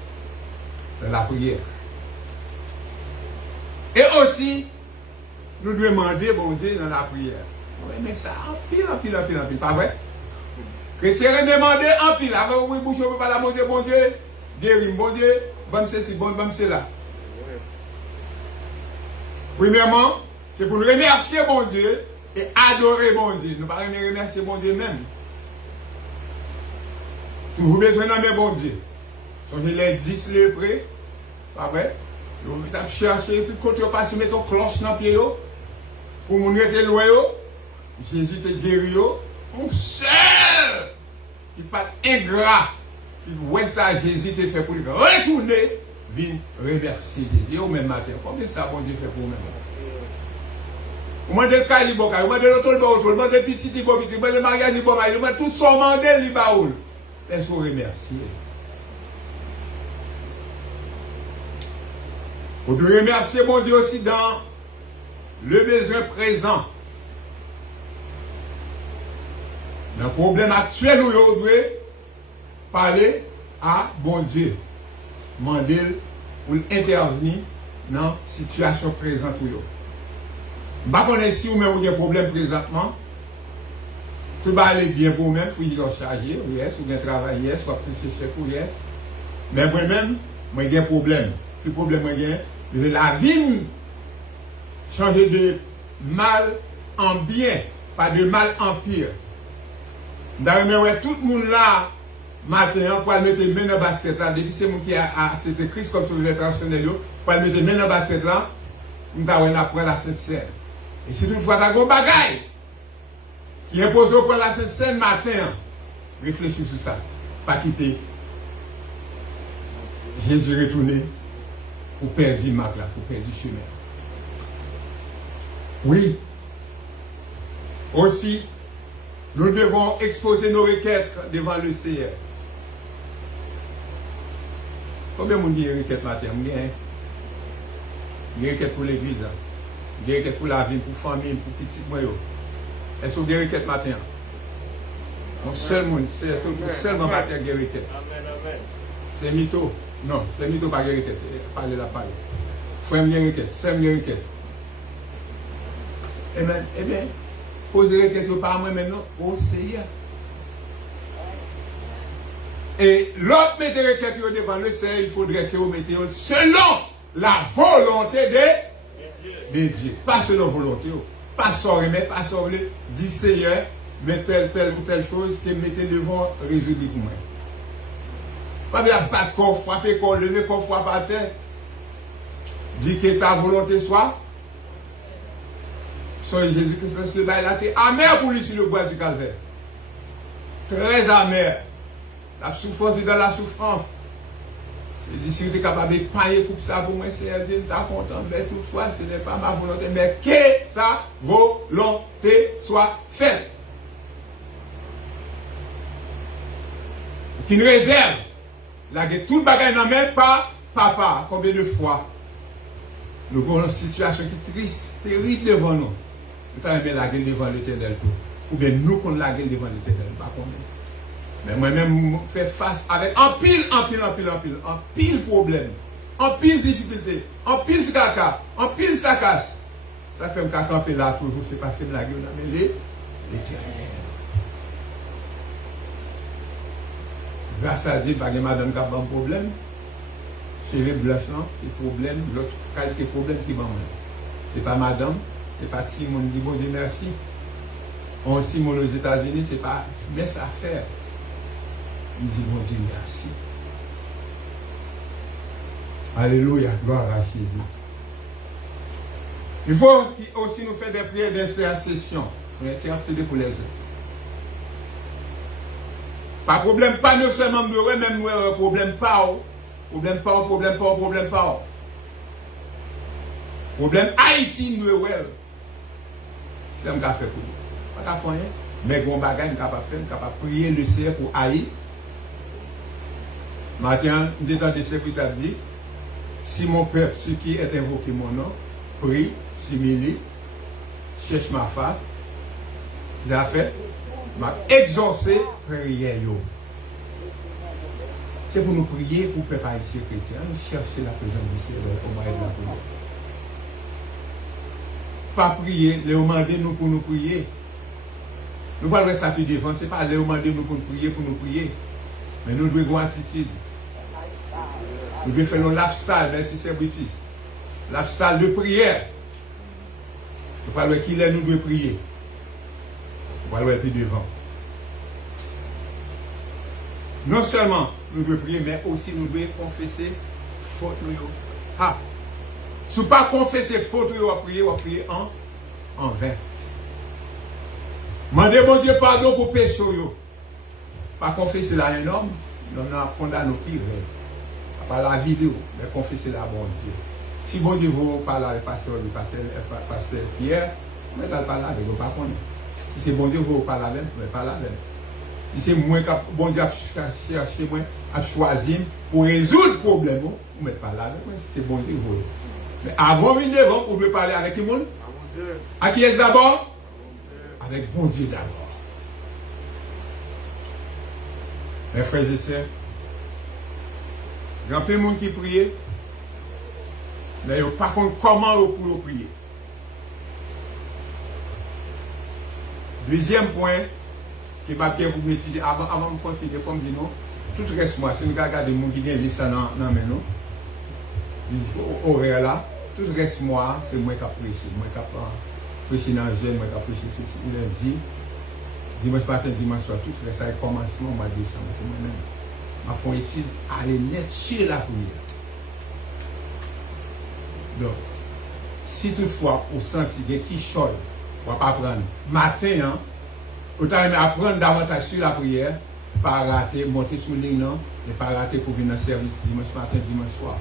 dans la prière. Et aussi, nous devons demander bon Dieu dans la prière. Oui, mais ça, en pile, pas vrai? Chrétien demandé en pile, avant oui, bouche, on ne peut pas la demander bon Dieu, guérir, bon Dieu, bon ceci, bon cela. Premièrement, c'est pour nous remercier bon Dieu et adorer bon Dieu. Nous ne pouvons pas remercier bon Dieu même. Nous avons besoin d'aimer bon Dieu. Donc, je l'ai dit, les prêts, pas vrai? Nous avons cherché, puis quand on passe, mettre une cloche dans le pied, pour nous être loin, Jésus te guéri, on seul, qui n'est pas ingrat, qui voit ça, Jésus te fait pour lui retourner, viens remercier Jésus. Au même matin, combien ça bon Dieu fait pour nous? Vous demandez le cas, vous demandez l'autre, vous demandez le petit, vous demandez le mariage, vous demandez tout son mandat, vous est-ce que vous remerciez? Vous devez remercier mon Dieu aussi dans le besoin présent. Dans le problème actuel où vous devez parler à bon Dieu. Demander pour intervenir dans la situation présente. Je ne sais pas si vous avez un problème présentement. Tout va aller bien pour vous-même, il faut y charger, yes, ou bien travailler, yes, ou après chercher pour yes. Mais moi-même, j'ai un problème. Le problème, j'ai la vie changer de mal en bien, pas de mal en pire. D'ailleurs, tout le monde là, maintenant, pour mettre les mains dans le basket là, depuis c'est moi qui a c'était Christ comme tout le personnel, pour mettre les mains dans le basket là, nous avons appris la Sainte Seine. Et si toutefois, tu as un bagaille qui impose au point la Sainte Seine matin, réfléchis sur ça. Pas quitter Jésus retourné pour perdre le marque là, pour perdre le chemin. Oui. Aussi, nous devons exposer nos requêtes devant le Seigneur. Combien de monde dit requête matin? Il y a une requête pour l'église, il y a une requête pour la vie, pour la famille, pour les petits moyens. Est-ce que vous avez une requête matin? Mon seul monde, c'est seulement matin qui a une requête. C'est mytho. Non, c'est mytho pas une requête. Parlez la parole. Frère, il y a une requête. C'est une requête. Eh bien, posez les questions par moi maintenant au Seigneur. Et l'autre mettez les questions devant le Seigneur, il faudrait que vous mettez selon la volonté de Dieu. Pas selon la volonté. Pas sans remettre, pas sans voler. Dit Seigneur, mais telle ou telle chose que mettez devant résoudre pour moi. Pas bien battre corps, frapper corps, lever corps, frapper à terre. Dis que ta volonté soit. Jésus-Christ, c'est ce que il a été amer pour lui sur le bois du calvaire. Très amer. La souffrance est dans la souffrance. Il dit, si tu es capable de payer pour ça, pour moi, c'est Dieu, tu es content. Mais toutefois, ce n'est pas ma volonté, mais que ta volonté soit faite. qui nous réserve. La tout le bagage n'en met pas papa. Combien de fois nous avons une situation qui est triste, terrible devant nous. Nous avons la gueule devant l'Éternel tout. Ou bien nous qu'on la gueule devant l'Éternel. Mais moi-même, je fais face avec un pile problème, un pile difficulté, un pile caca, un pile saccage. Ça fait me camper là toujours, c'est parce que la gueule a mêlé l'Éternel. Grâce à Dieu, pas de madame qui a un problème. C'est les blanches, les problèmes, l'autre qualité problème qui va. Ce n'est pas madame, ce n'est pas Timon dit bon Dieu merci. On Simon aux États-Unis, ce n'est pas mais ça faire. Il dit bon Dieu merci. Alléluia, gloire à Jésus. Il faut aussi nous faire des prières d'intercession pour intercéder pour les autres. Pas de problème, pas nous seulement nous, même nous, problème pas. Problème pas. Problème Haïti, nous, j'aime faire pour nous. Pas faire rien. Mais bon bagage, nous capable faire, nous capable prier le Seigneur pour Haïti. Matin, nous étant des services dit, si mon peuple, ce qui est invoqué mon nom, prie, s'humilie, cherche ma face, j'ai fait, m'a exaucé prière. C'est pour nous prier pour peuple haïtien chrétien, nous chercher la présence du Seigneur au moyen de la prière. Pas prier, les demander nous pour nous prier. Nous ne parlons pas de ça devant, ce n'est pas les demander nous pour nous prier. Mais nous devons avoir attitude. Nous devons faire nos lifestyle, merci c'est british. Lifestyle de prière. Nous parlons qui est, nous devons prier. Nous parlons plus devant. Non seulement nous devons prier, mais aussi nous devons confesser faute. Ah! Si vous ne pas confesser faute, vous prier en vain. Mandez mon Dieu pardon pour péché. Pas confesser là un homme, nous condamnons pire. Pas la vidéo, mais confesser là bon Dieu. Si bon Dieu vous parle avec pasteur Pierre, vous ne parlez pas avec vous, pas connaître. Si c'est bon Dieu vous parle avec vous, ne parlez pas avec. Si c'est moi qui bon Dieu a cherché moi à choisir pour résoudre le problème, vous ne mettez pas là avec moi. Si c'est bon Dieu vous. Mais avant de venir devant, vous devez parler avec qui monde? À qui est d'abord? Avec bon Dieu d'abord. Mes frères et sœurs, il y a plein de monde qui prie, mais il n'y a pas contre comment vous pouvez prier. Deuxième point, qui m'a bien vous étudier avant de continuer, comme dit non, tout reste moi. Si nous regardons les gens qui viennent lire ça dans nous, horaire là, tout reste moi, c'est moi qui prêche. Moi qui prêche dans le jeune, moi qui prêche ceci, lundi, dimanche matin, dimanche soir, tout reste à commencement, mois de décembre, c'est moi-même. Ma fond étude, aller net sur la prière. Donc, si toutefois, vous sentez qui choisit, on va pas apprendre. Matin, autant apprendre davantage sur la prière, pas rater, monter sur le ligne, et pas rater pour venir dans le service dimanche matin, dimanche soir.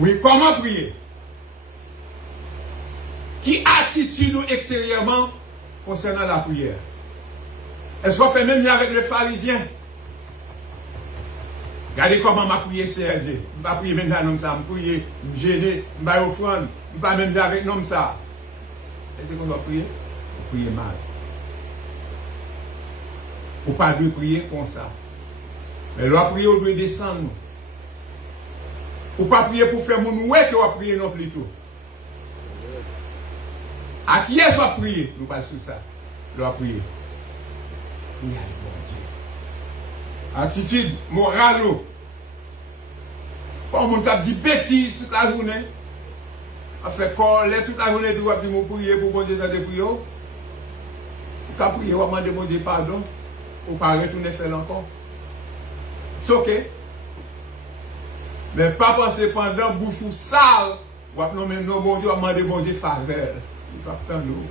Oui, comment prier? Qui attitude nous extérieurement concernant la prière? Est-ce qu'on fait même avec les pharisiens? Regardez comment m'a prié CLG. Je ne vais pas prier même dans l'homme ça. Je vais prier, je vais gêner, je vais offrande. Je ne vais pas même avec l'homme ça. Est-ce qu'on doit prier? On prie mal. Ou pas de prier comme ça. Mais là, prier, on doit descendre. Ou pas prier pour faire mon oué que on va prier non plus tout. À qui est-ce qu'on va prier? Nous pas sur ça. On va prier. Prier avec mon Dieu. Attitude morale. Pas mon cap dit bêtise toute la journée. On fait coller toute la journée, puis on va dire prier pour bon Dieu dans des prières. Pour qu'à prier, on va demander mon Dieu pardon. Ou pas retourner faire encore. C'est ok. Mais pas penser pendant bouche ou sale. Ou non, mais non, bon Dieu, on va demander bon Dieu faveur. Il va pas nous.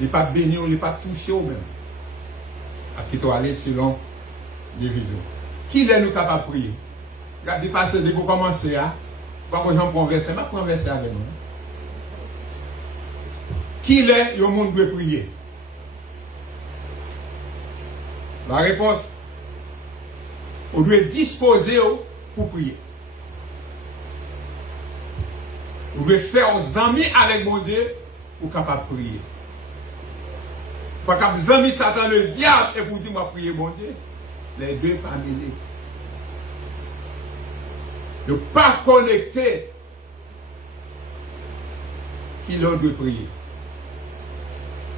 Il n'est pas béni, il n'est pas touché au même. À qui tu aller selon les visions. Qui est nous capable de prier? Regardez, passer dès qu'on commence à. Pas que j'en converse, mais converser avec nous. Qui est le monde doit prier? La réponse, on doit disposer pour prier. On doit faire aux amis avec mon Dieu pour capable prier. Pas capable des amis Satan le diable et pour dire moi prier mon Dieu. Les deux pas mêlés. Ne pas connecter qui l'on doit prier.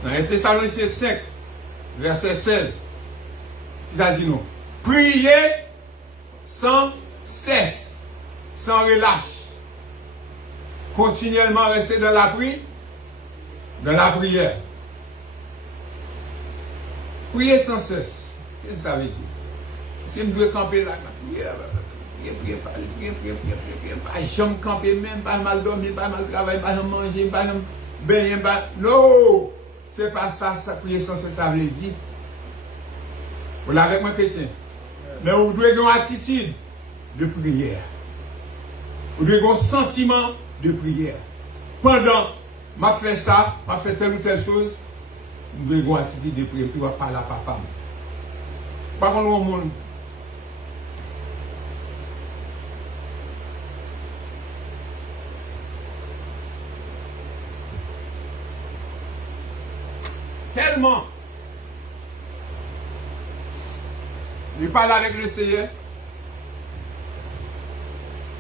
Dans 1 Thessaloniciens 5, verset 16, il a dit non. Priez sans cesse, sans relâche. Continuellement rester dans la prière. Priez sans cesse. Qu'est-ce que ça veut dire? Si je dois camper là, prier, pas jamais camper même, pas mal dormir, pas mal travailler, pas manger, pas baigner, pas... Non! C'est pas ça, prier sans cesse, ça veut dire. Vous l'avez avec moi chrétien. Mais vous devez avoir une attitude de prière. Vous devez avoir un sentiment de prière. Pendant, m'a fait ça, m'a fait telle ou telle chose, vous devez avoir une attitude de prière. Tu vas parler à papa. Pas qu'on au monde. Tellement. Il parle avec le Seigneur.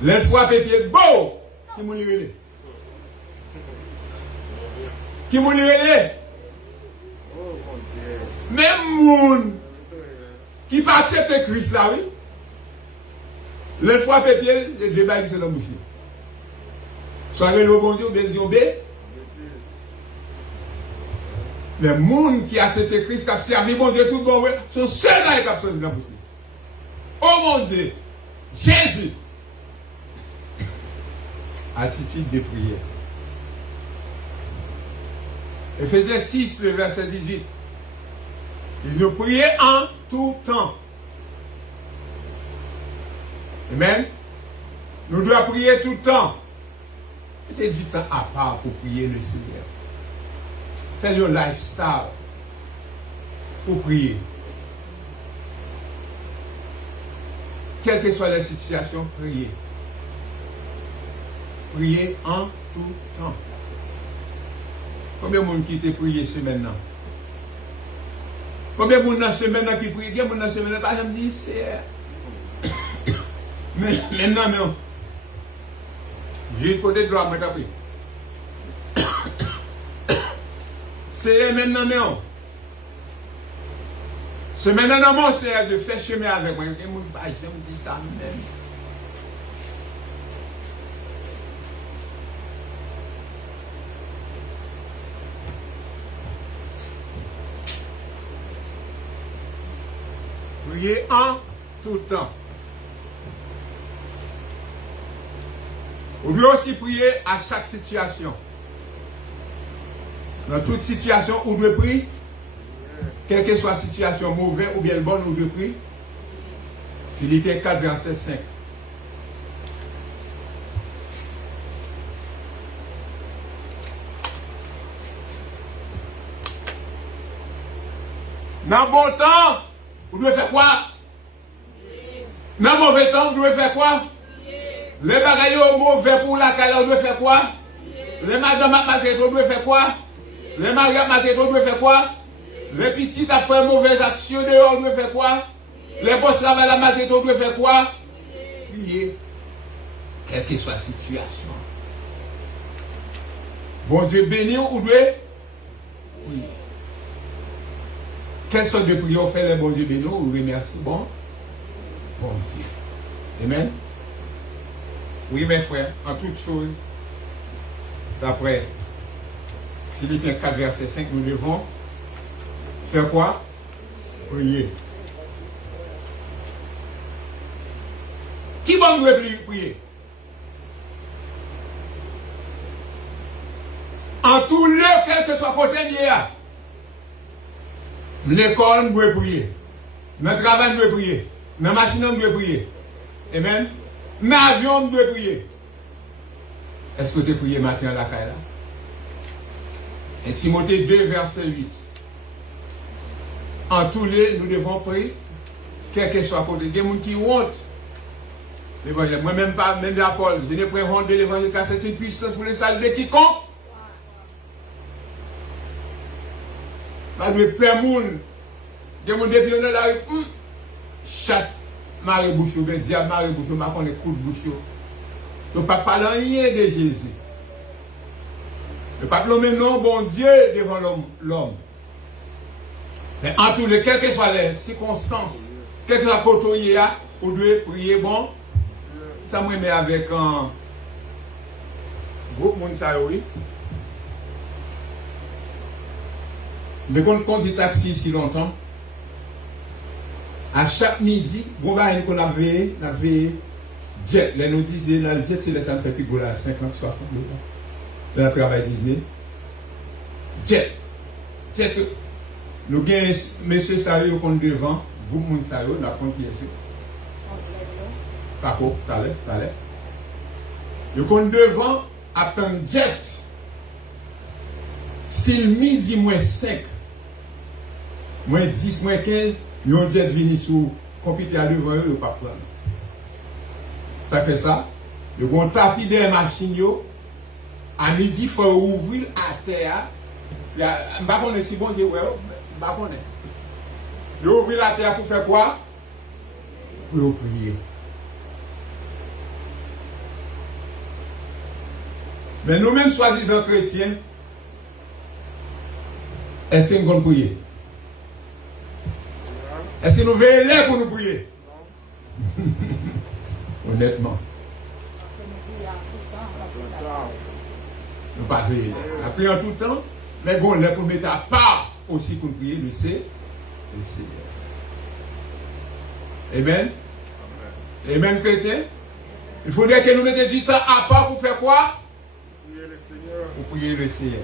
Les fois pépier, beau! Qui m'a liré? Qui m'a liré? Même moun qui pas accepter Christ là, oui. Les fois pépier, les débats qui sont dans la bouche. Soit le bon Dieu ou bien Dieu. Les gens qui acceptent Christ, qui ont servi mon Dieu tout bon, sont ceux-là qui ont servi dans la bouche. Oh mon Dieu, Jésus. Attitude de prière. Ephésiens 6, le verset 18. Il nous priait en tout temps. Amen. Nous devons prier tout le temps. Il y a du temps à part pour prier le Seigneur. Faites le lifestyle pour prier. Quelles que soient les situations, priez. Priez en tout temps. Combien de monde qui t'a prié ce maintenant? Combien de monde dans ce maintenant qui prie? Combien de monde dans ce maintenant? Par exemple, dit c'est. Mais maintenant, non. J'ai côté droit, moi, t'as pris. C'est maintenant, non. C'est maintenant, mon Seigneur, de faire chemin avec moi. Je me dis ça même. Priez en tout temps. Vous devez aussi prier à chaque situation. Dans toute situation, vous devez prier. Quelle que soit la situation, mauvaise ou bien bonne, vous devez prier. Philippiens 4, verset 5. Dans le bon temps, vous devez faire quoi? Dans le mauvais temps, vous devez faire quoi? Les bagailles mauvais pour la caille, vous devez faire quoi? Les madames malgré vous devez faire quoi? Les mariés malgré vous devez faire quoi? Les petites affaires mauvaises actions dehors, vous devez faire quoi? Les boss travail malgré vous devez faire quoi? Prier. Quelle que soit la situation. Bon Dieu béni, vous devez prier. Quelle sorte de prière fait les bon Dieu béni? Vous remercie. Bon Dieu. Amen. Oui, mes frères, en toutes choses, d'après Philippiens 4, verset 5, nous devons faire quoi? Prier. Qui va nous prier? En tout lieu, quel que soit côté lié, l'école, nous devons prier. Notre travail, nous devons prier. Notre machine, nous devons prier. Amen. Dans l'avion, nous devons prier. Est-ce que tu as prié matin à la caille là? Et Timothée 2, verset 8. en tous les, nous devons prier, quel que soit côté. Il y a des gens qui ont honte. L'évangile, moi-même pas, même la Paul, je n'ai pas honte de l'évangile car c'est une puissance pour le salut de quiconque. Pas de plein monde. Il y a des gens depuis on la rue, chat, maré bouche, diable maré bouche, je ne connais coup de bouche. Je ne parle pas rien de Jésus. Je ne parle pas non, bon Dieu, devant l'homme. Mais en tous les, quelles que soient les circonstances, quel que soit le côté, vous devez prier bon. Ça me met avec un groupe Mounsaoui. Mais quand on conduit taxi si longtemps, à chaque midi, on va qu'on a veillé, jet. Les nous disent, dans le jet, c'est ça me fait plus gros là, 50, 60 dollars. Dans le travail Disney. Jet. Nous gagnons, monsieur Sayo, qu'on devant, groupe Mounsaoui, la compte qui est sûr. Paco, t'allais. Le compte devant attend jet. Si le midi moins 5, moins 10, moins 15, nous avons jet venu sur le computer devant eux, pas prendre. Ça fait ça. Le compte tapis des machines, à midi, il faut ouvrir à terre. Je ne sais pas si bon Dieu, je ne sais pas. Il ouvrir la terre pour faire quoi? Pour prier. Mais nous-mêmes, soi-disant chrétiens, est-ce que nous allons prier? Est-ce que nous veillons pour nous prier? Honnêtement. Nous ne pas veiller. Nous prions tout le temps, mais nous allons pour mettre à part aussi pour nous prier, le Seigneur. Amen. Amen, chrétien. Il faudrait que nous mettions du temps à part pour faire quoi? Pour prier le Seigneur.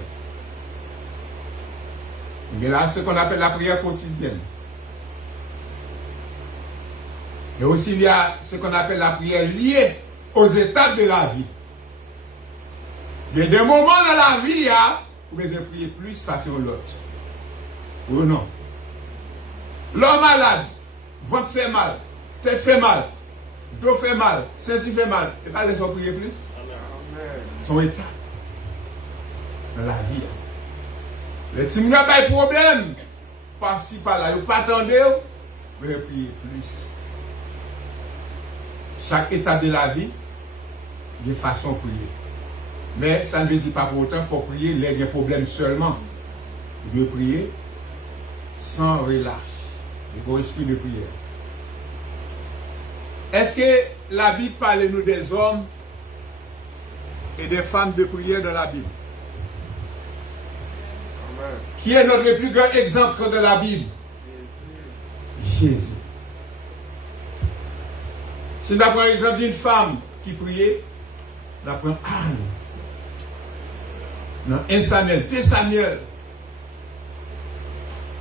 Il y a là ce qu'on appelle la prière quotidienne. Et aussi il y a ce qu'on appelle la prière liée aux étapes de la vie. Il y a des moments dans la vie où vous devez prier plus façon l'autre. Ou non? L'homme malade, ventre fait mal, tête fait mal, dos fait mal, ceinture fait mal. Et pas laisser prier plus? Amen. Son état. Dans la vie. Les petits n'ont pas de problème. Par-ci, par-là. Ils ne pas attendre. Vous devez prier plus. Chaque étape de la vie, il y a une façon de prier. Mais ça ne veut dire pas pour autant qu'il faut prier les problèmes seulement. Vous devez prier sans relâche. Le bon esprit de prière. Est-ce que la Bible parle nous des hommes et des femmes de prière dans la Bible? Amen. Qui est notre plus grand exemple de la Bible? Jésus. Si nous prenons l'exemple d'une femme qui priait, nous prenons Anne. Dans 1 Samuel, 2 Samuel.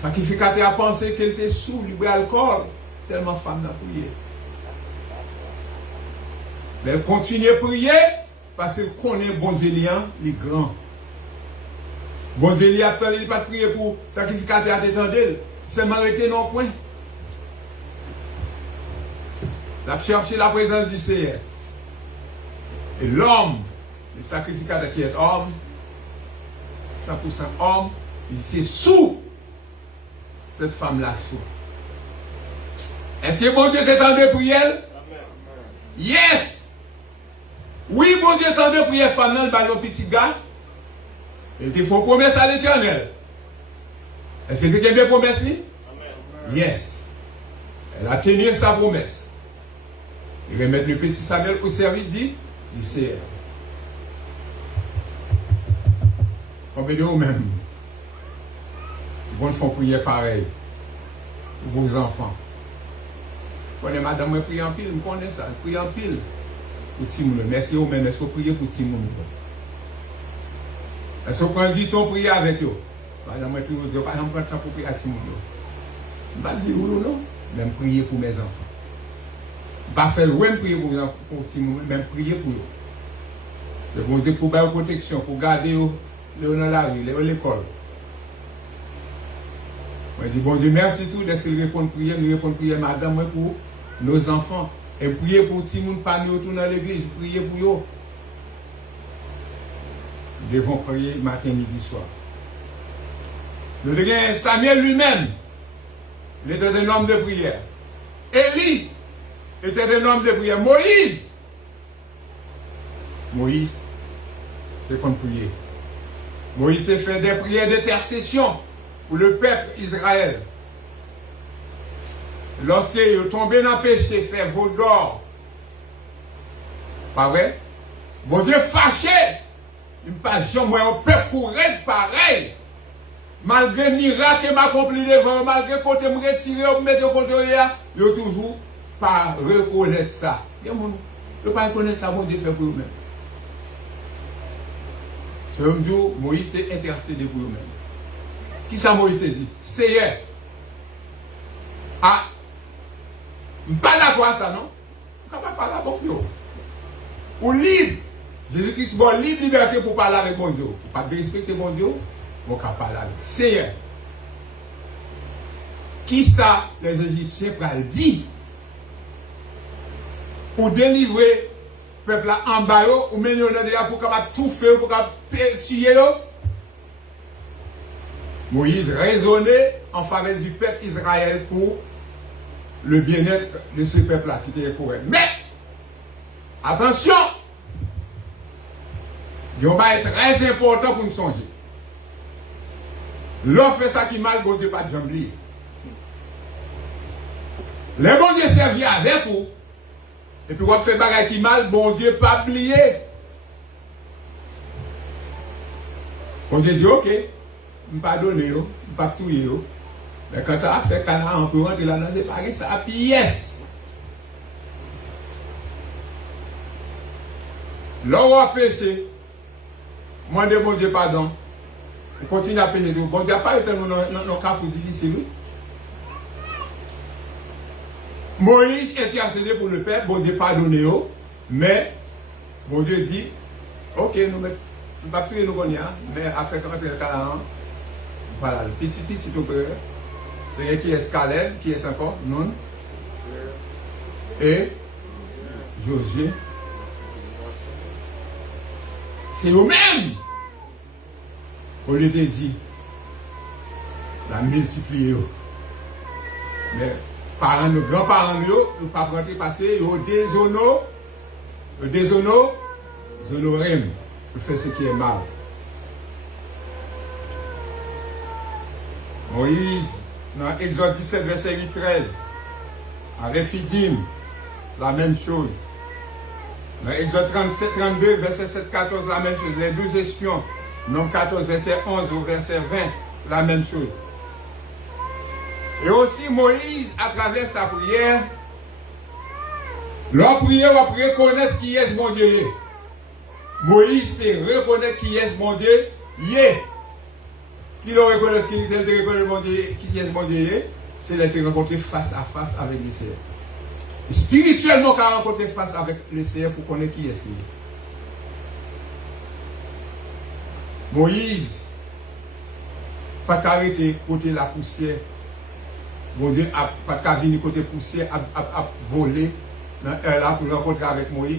Sacrificateur a pensé qu'elle était sous du alcool, tellement femme n'a prié. Mais elle continue à prier parce qu'elle connaît bon Dieu, il est grand. Bon Dieu, il n'a pas prié pour sacrificateur à t'étendre, c'est m'arrêter non point. Il a cherché la présence du Seigneur. Et l'homme, le sacrificateur qui est homme, 100% homme, il s'est sous cette femme-là. Est-ce que bon Dieu t'étend de prier? Yes! Oui, bon Dieu t'étend de prier femme dans le petit gars. Il te faut promesse à l'Éternel. Est-ce que tu as des promesses? Yes. Elle a tenu sa promesse. Il va mettre le petit Samuel au service, dit, il sait. Combien de vous-même, ils vont prier pareil pour vos enfants. Vous connaissez madame, je prie en pile, je connais ça, je prie en pile pour Timoun. Mais est-ce que vous-même, est-ce que vous priez pour Timoun? Est-ce que vous prenez du temps pour prier avec eux? Madame, je prie pour Dieu, par exemple, je prends le temps pour prier à Timoun. Je ne vais pas dire oui ou non, même prier pour mes enfants. Pas faire loin prier pour Timoun, même prier pour eux. Je vous dis pour faire protection, pour garder eux dans la rue, l'école. Moi, je dis, bon Dieu, merci tout, est-ce qu'il répond prière, madame, moi, pour nos enfants. Et prier pour tout le monde, pas nous autour dans l'église, prier pour eux. Nous devons prier matin, midi, soir. Nous devons Samuel lui-même, il était un homme de prière. Élie était un homme de prière. Moïse, c'est qu'on prier. Moïse a fait des prières d'intercession pour le peuple Israël. Lorsqu'il est tombé dans le péché, fait veau d'or. Pas vrai? Bon Dieu fâché. Il ne pas jamais un peuple courir pareil. Malgré le miracle qui m'a accompli devant, malgré que je me retire, je me mets de côté, je ne toujours pas reconnaître ça. Je ne pas reconnaître ça, mon Dieu fait pour eux-mêmes. Ce jour, Moïse était intercédé pour eux-mêmes. Qui ça Moïse te dit? Seigneur. Ah, je ne suis pas d'accord avec ça, non? Je ne peux pas parler avec bon Dieu. Ou libre. Jésus-Christ bon libre liberté pour parler avec bon Dieu. Pour ne pas respecter bon Dieu, on ne peut pas parler avec Seigneur. Qui ça les Égyptiens prennent dit? Pour délivrer le peuple en bas, ou même pour capable tout faire, pour capable tuer. Moïse raisonnait en faveur du peuple Israël pour le bien-être de ce peuple-là qui était pour eux. Mais, attention, il va être très important pour nous songer. L'on fait ça qui mal, bon Dieu pas de jambe liée. Les bon Dieu servi avec vous, et puis on fait bagay qui mal, bon Dieu pas oublié. Bon Dieu dit, ok, je ne pas donner, je ne pas tuer. Mais quand tu as fait Canaan, on peut rentrer là dans les paris, ça a puis yes. Là où on a péché, demandez bon Dieu pardon. On continue à pécher. Bon Dieu n'a pas été dans le cas difficile. Moïse intercédé pour le peuple, bon Dieu pardonné, mais bon Dieu dit, ok, nous ne pouvons pas tuer nos cognacs, mais après quand on est Canaan, voilà, le petit opérateur. Qui est Caleb, qui est encore non, et Josué. C'est eux-mêmes. On lui a dit, la multiplier. Mais parents, nos grands-parents, nous ne pas rentrer parce qu'ils ont déshonoré, pour faire ce qui est mal. Moïse, dans Exode 17, verset 8-13, à Rephidim, la même chose. Dans Exode 32, verset 7-14, la même chose. Les 12 espions, Nombre 14, verset 11 au verset 20, la même chose. Et aussi Moïse, à travers sa prière, leur prière va reconnaître qui est mon Dieu. Moïse fait reconnaître qui est mon Dieu. Qui le reconnaît, qui est mon Dieu, c'est d'être rencontré face à face avec le Seigneur. Spirituellement, quand on rencontre face avec le Seigneur pour connaître qui est ce qu'il est. Moïse, pas qu'arrêter côté la poussière. Bon Dieu, pas qu'à venir côté poussière, à voler là pour rencontrer avec Moïse.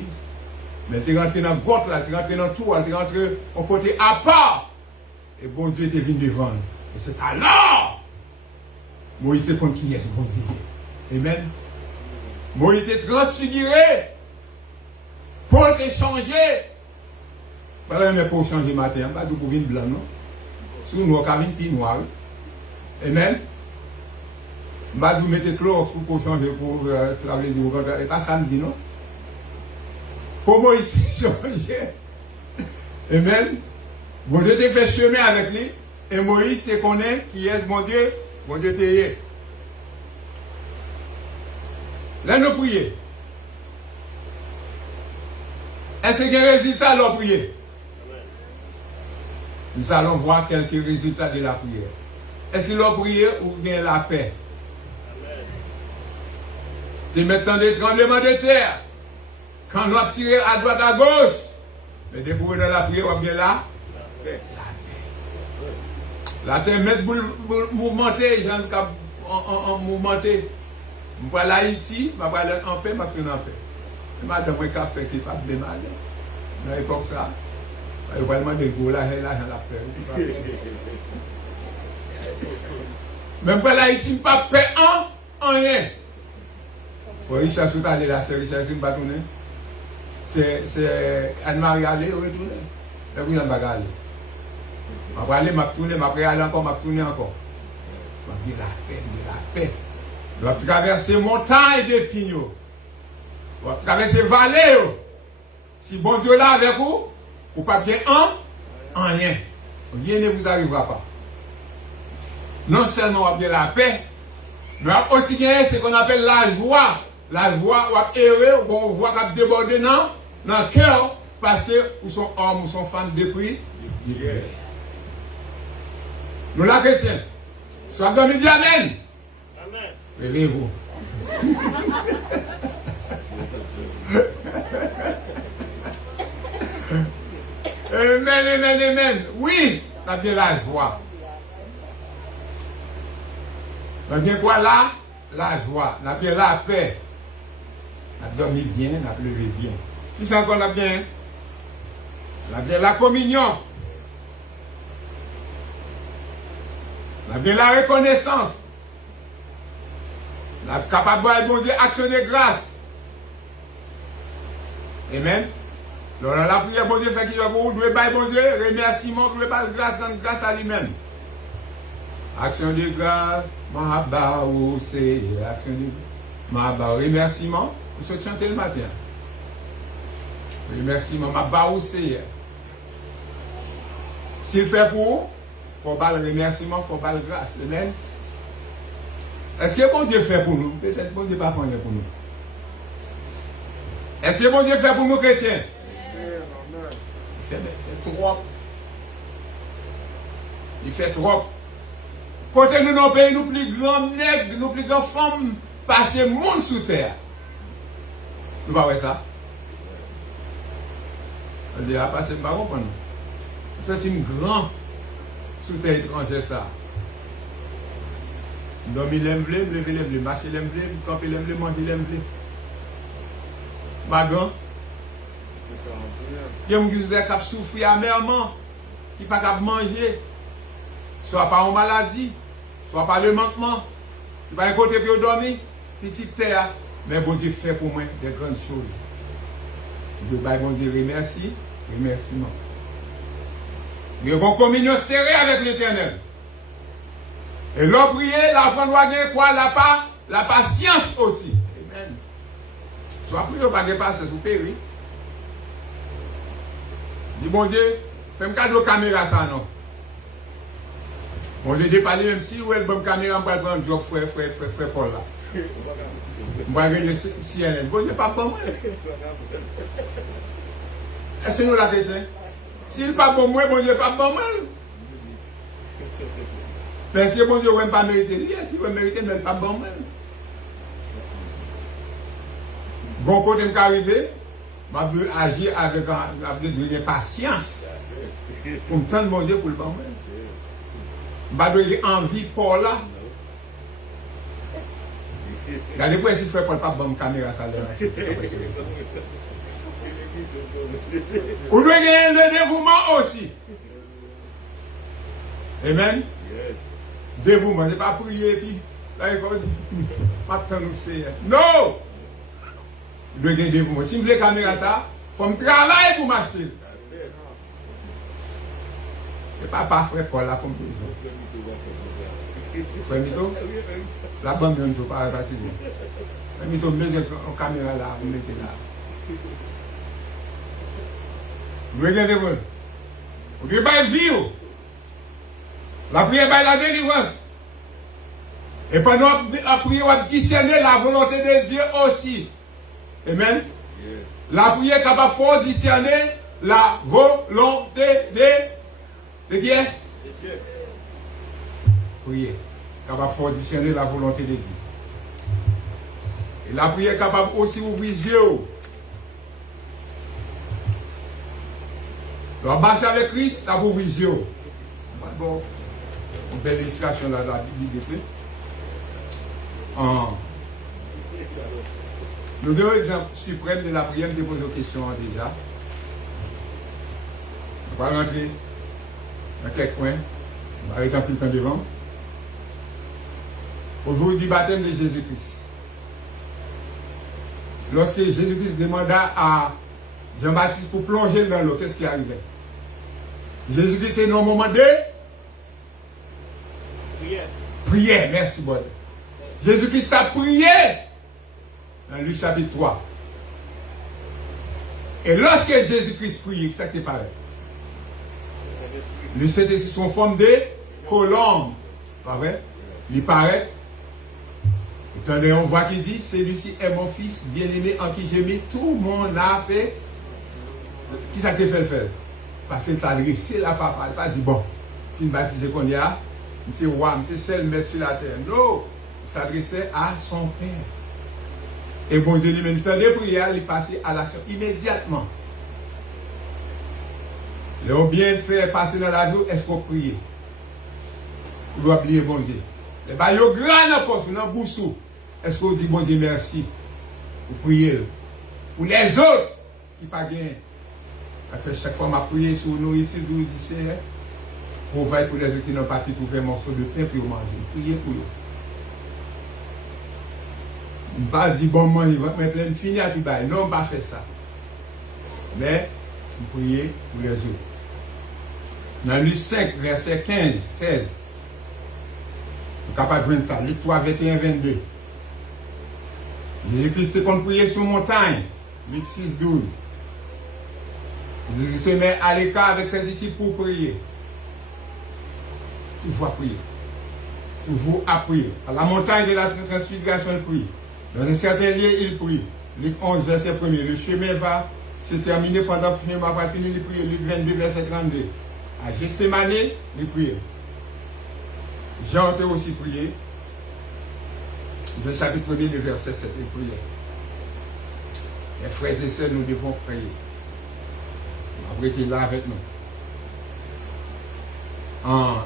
Mais tu es rentré dans le grotte là, tu es rentré dans tout, tu es rentré au côté à part. Et bon Dieu était venu devant. Et c'est alors Moïse te compte qui est ce bon Dieu. Amen. Moïse était transfiguré pour te changer. Pas même pour changer matin, pas pour venir blanc, non. Sous nous, on puis noir. Amen. Pas vous mettez chlore pour changer, pour laver du ventre. Et pas samedi, non. Pour Moïse changer. Amen. Bon Dieu te fait chemin avec lui. Et Moïse te connaît qui est mon Dieu te est. Là, nous prions. Est-ce qu'il y a un résultat de la prière? Nous allons voir quelques résultats de la prière. Est-ce que la prière ou bien la paix? C'est maintenant des tremblements de terre. Quand on a tiré à droite à gauche, mais dès que vous dans la prière, ou bien là, La terre met pour mouvementer, j'en ai mouvementé. Je vais à Haïti, je vais aller en paix, je vais tourner en paix. Madame, je vais faire qui pas de mal. Dans l'époque, ça, je vais demander le gros l'argent la paix. Même pour l'Haïti, je ne vais pas payer rien. Il faut Richard tout aller là, c'est Richard qui ne va pas tourner. C'est Anne-Marie aller, retourner. Et puis, on va aller. Je vais aller, je vais tourner, je vais aller encore, je vais tourner encore. Je vais dire la paix. Je vais traverser montagne de pignons. Je vais traverser vallée. Si bon Dieu là avec vous, vous ne pas bien en rien. Rien ne vous arrivera pas. Non seulement on a bien la paix, mais aussi bien ce qu'on appelle la joie. La joie, on a erré, on voit qu'on a débordé dans le cœur, parce que vous sont hommes, vous sont femmes de prix. Nous la chrétiens. Soit dans midi, amen. Amen. Réveillez-vous. Amen. Oui, on a bien la joie. On a bien quoi là? La joie. On a bien la paix. On a dormi bien, on a levé bien. Qui c'est qu'on a bien? On a bien la communion. On a bien la reconnaissance. On est capable de bon Dieu actionner grâce. Amen. Donc la prière, bon Dieu fait qu'il vous devez bailler bon Dieu, remerciement, vous devez bailler grâce à lui-même. Action de grâce, Mahabaou, c'est action de Mahabaou, remerciement, vous souhaitez chanter le matin. Remerciement, Mahabaou, c'est. S'il fait pour vous, il faut pas le remerciement, il faut pas le grâce. Amen. Est-ce que bon Dieu fait pour nous? Peut-être bon Dieu pas fait pour nous. Est-ce que bon Dieu fait pour nous chrétiens? Il fait trop. Il fait trop. Côté nous, nos pays, nous plus grands nègres, nous plus grandes femmes, passer le monde sous terre. Nous ne voyons pas ça. On dit, ah, passer, pas comprendre. C'est une grande sous terre étrangère, ça. Dormir l'emblème, lever l'emblème, marcher l'emblème, camper l'emblème, manger l'emblème. Magan. Il y a des gens qui souffrent amèrement, qui ne peuvent pas manger, soit par une maladie, soit par le manquement, qui ne peuvent pas côté pour dormir, petite terre. Mais bon Dieu fait pour moi des grandes choses. Je vais bon Dieu remercie, remerciement. Il y a une communion serrée avec l'Éternel. Et l'on prier, la prendre quoi? La patience aussi. Amen. Soit prier, pas de patience, vous périr. Dis bon Dieu, fais-moi cadeau caméra ça non. Bon Dieu, je parle même si vous avez une bonne caméra, je vais prendre un job frère Paul là. Je vais regarder CNN. Bon Dieu, pas bon moi. Est-ce que nous la question? S'il n'est pas bon moi, bon Dieu, pas bon moi. Parce que bon Dieu ne va pas mériter. Est-ce qu'il va mériter, mais pas bon moi. Bon côté me arrivé. Je vais agir avec une patience pour me tendre mon Dieu pour le bon. Je vais avoir envie pour là. Regardez pourquoi il fait pas de bonne caméra. Vous devez gagner le dévouement aussi. Amen. Dévouement, ce n'est pas prier et puis là il faut dire, maintenant nous c'est. Non! Je dois gagner dévouement. Si je veux la caméra, ça, il faut me travailler pour m'acheter. C'est pas frère Paul là comme frère Mito, la bande ne peut pas répartir. Frère Mito, mettez une caméra là, vous mettez là. Vous regardez vous. Vous devez pas vie. La prière par la délivrance. Et pendant la prière, on va discerner la volonté de Dieu aussi. Amen. Yes. La prière est capable de discerner la volonté de Dieu. Prière. Capable de discerner la volonté de Dieu. Et la prière est capable aussi d'ouvrir les yeux. Donc, marcher avec Christ, ça ouvre les yeux. Bon. une belle illustration dans la Bible. Le deux exemples suprêmes de la prière, je pose aux questions déjà. On va rentrer dans quelques points. On va arrêter un peu de temps devant. Aujourd'hui, du baptême de Jésus-Christ. Lorsque Jésus-Christ demanda à Jean-Baptiste pour plonger dans l'eau, qu'est-ce qui arrivait? Jésus-Christ était dans le moment de prière. Merci, bon. Jésus-Christ a prié dans Luc chapitre 3. Et lorsque Jésus-Christ priait, ça qui paraît. Le Saint-Esprit sont forme de colombe. Pas vrai? Il paraît. Attendez, on voit qu'il dit, celui-ci est mon fils bien-aimé en qui j'ai mis tout mon affaire. Qui ça qui fait le faire? Parce qu'il t'a adressé la papa. Il n'a pas dit, bon, tu me baptisé qu'on y a, monsieur roi, monsieur seul maître sur la terre. Non, il s'adressait à son père. Et bon Dieu lui-même, temps de prière, il passait à l'action immédiatement. Le bien fait passer dans la vie, est-ce qu'on prie? On doit prier bon Dieu. Et bien, il y a grand encore, dans le boussou. Est-ce qu'on dit bon Dieu merci? Pour prier. Pour les autres qui ne pas gagné. Chaque fois, je prie sur nous ici, je dis Seigneur, pour les autres qui n'ont pas pu trouver un morceau de pain pour manger. Priez pour eux. Je ne pas dire bon manger, mais plein de finir à tout bail. Non, on ne pas faire ça. Mais, vous priez pour les autres. Dans Luc 5, verset 15, 16. Vous êtes capable de voir ça. Luc 3, 21, 22. Jésus-Christ qu'on priait sur montagne. Luc 6, 12. Jésus se met à l'écart avec ses disciples pour prier. Toujours à prier. Toujours à prier. À la montagne de la transfiguration, il prie. Dans un certain lieu, il prie. Luc 11, verset 1. Le chemin va se terminer pendant que le chemin va finir, il prie. Luc 22, verset 32. À Gethsémane, il prie. Jean a aussi prié. Dans le chapitre 1, le verset 7, il prie. Les frères et sœurs, nous devons prier. Après, il est là avec nous.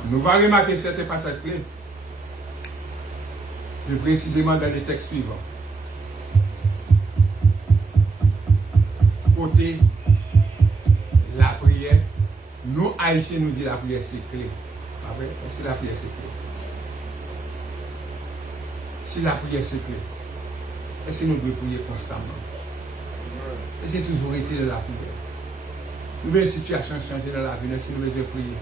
Nous allons remarquer certains passages clés. Plus précisément dans les textes suivants. Côté la prière, nous Haïtiens nous disons la prière c'est clé. Après, si la prière c'est clé. Si la prière c'est clé, est-ce que nous devons prier constamment? Est-ce que toujours été dans la prière? Nous avons une situation changée dans la vie, est-ce que nous devons prier?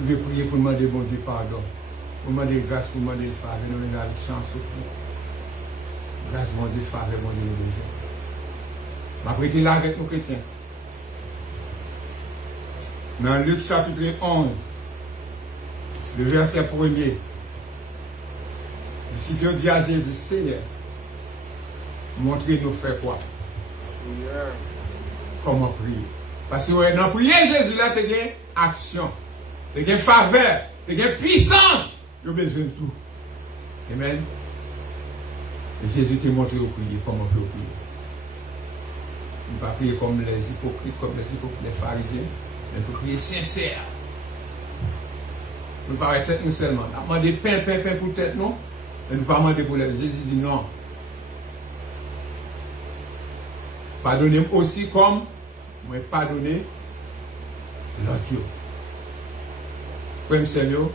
Nous devons prier pour demander bon Dieu pardon, pour demander grâce, pour demander faveur, nous avons une chance surtout. Grâce, bon Dieu, faveur, bon Dieu, bon Dieu. Ma prêter là avec nos chrétiens. Dans Luc chapitre 11, le verset 1er, le disciple dit à Jésus, Seigneur, montrez-nous faire quoi? Comment prier? Parce que dans la prière Jésus, là, tu as une action, tu as une faveur, tu as une puissance. Tu as besoin de tout. Amen. Et Jésus t'a montré au prier, comment faire prier. Ne pas prier comme les hypocrites, les pharisiens, mais pour prier sincère. Nous ne pas tête nous seulement. On a demandé pain pour tête nous, mais nous ne pas demander pour les. Jésus dit non. Pardonnez aussi comme moi pardonner l'autre. Frère Seigneur,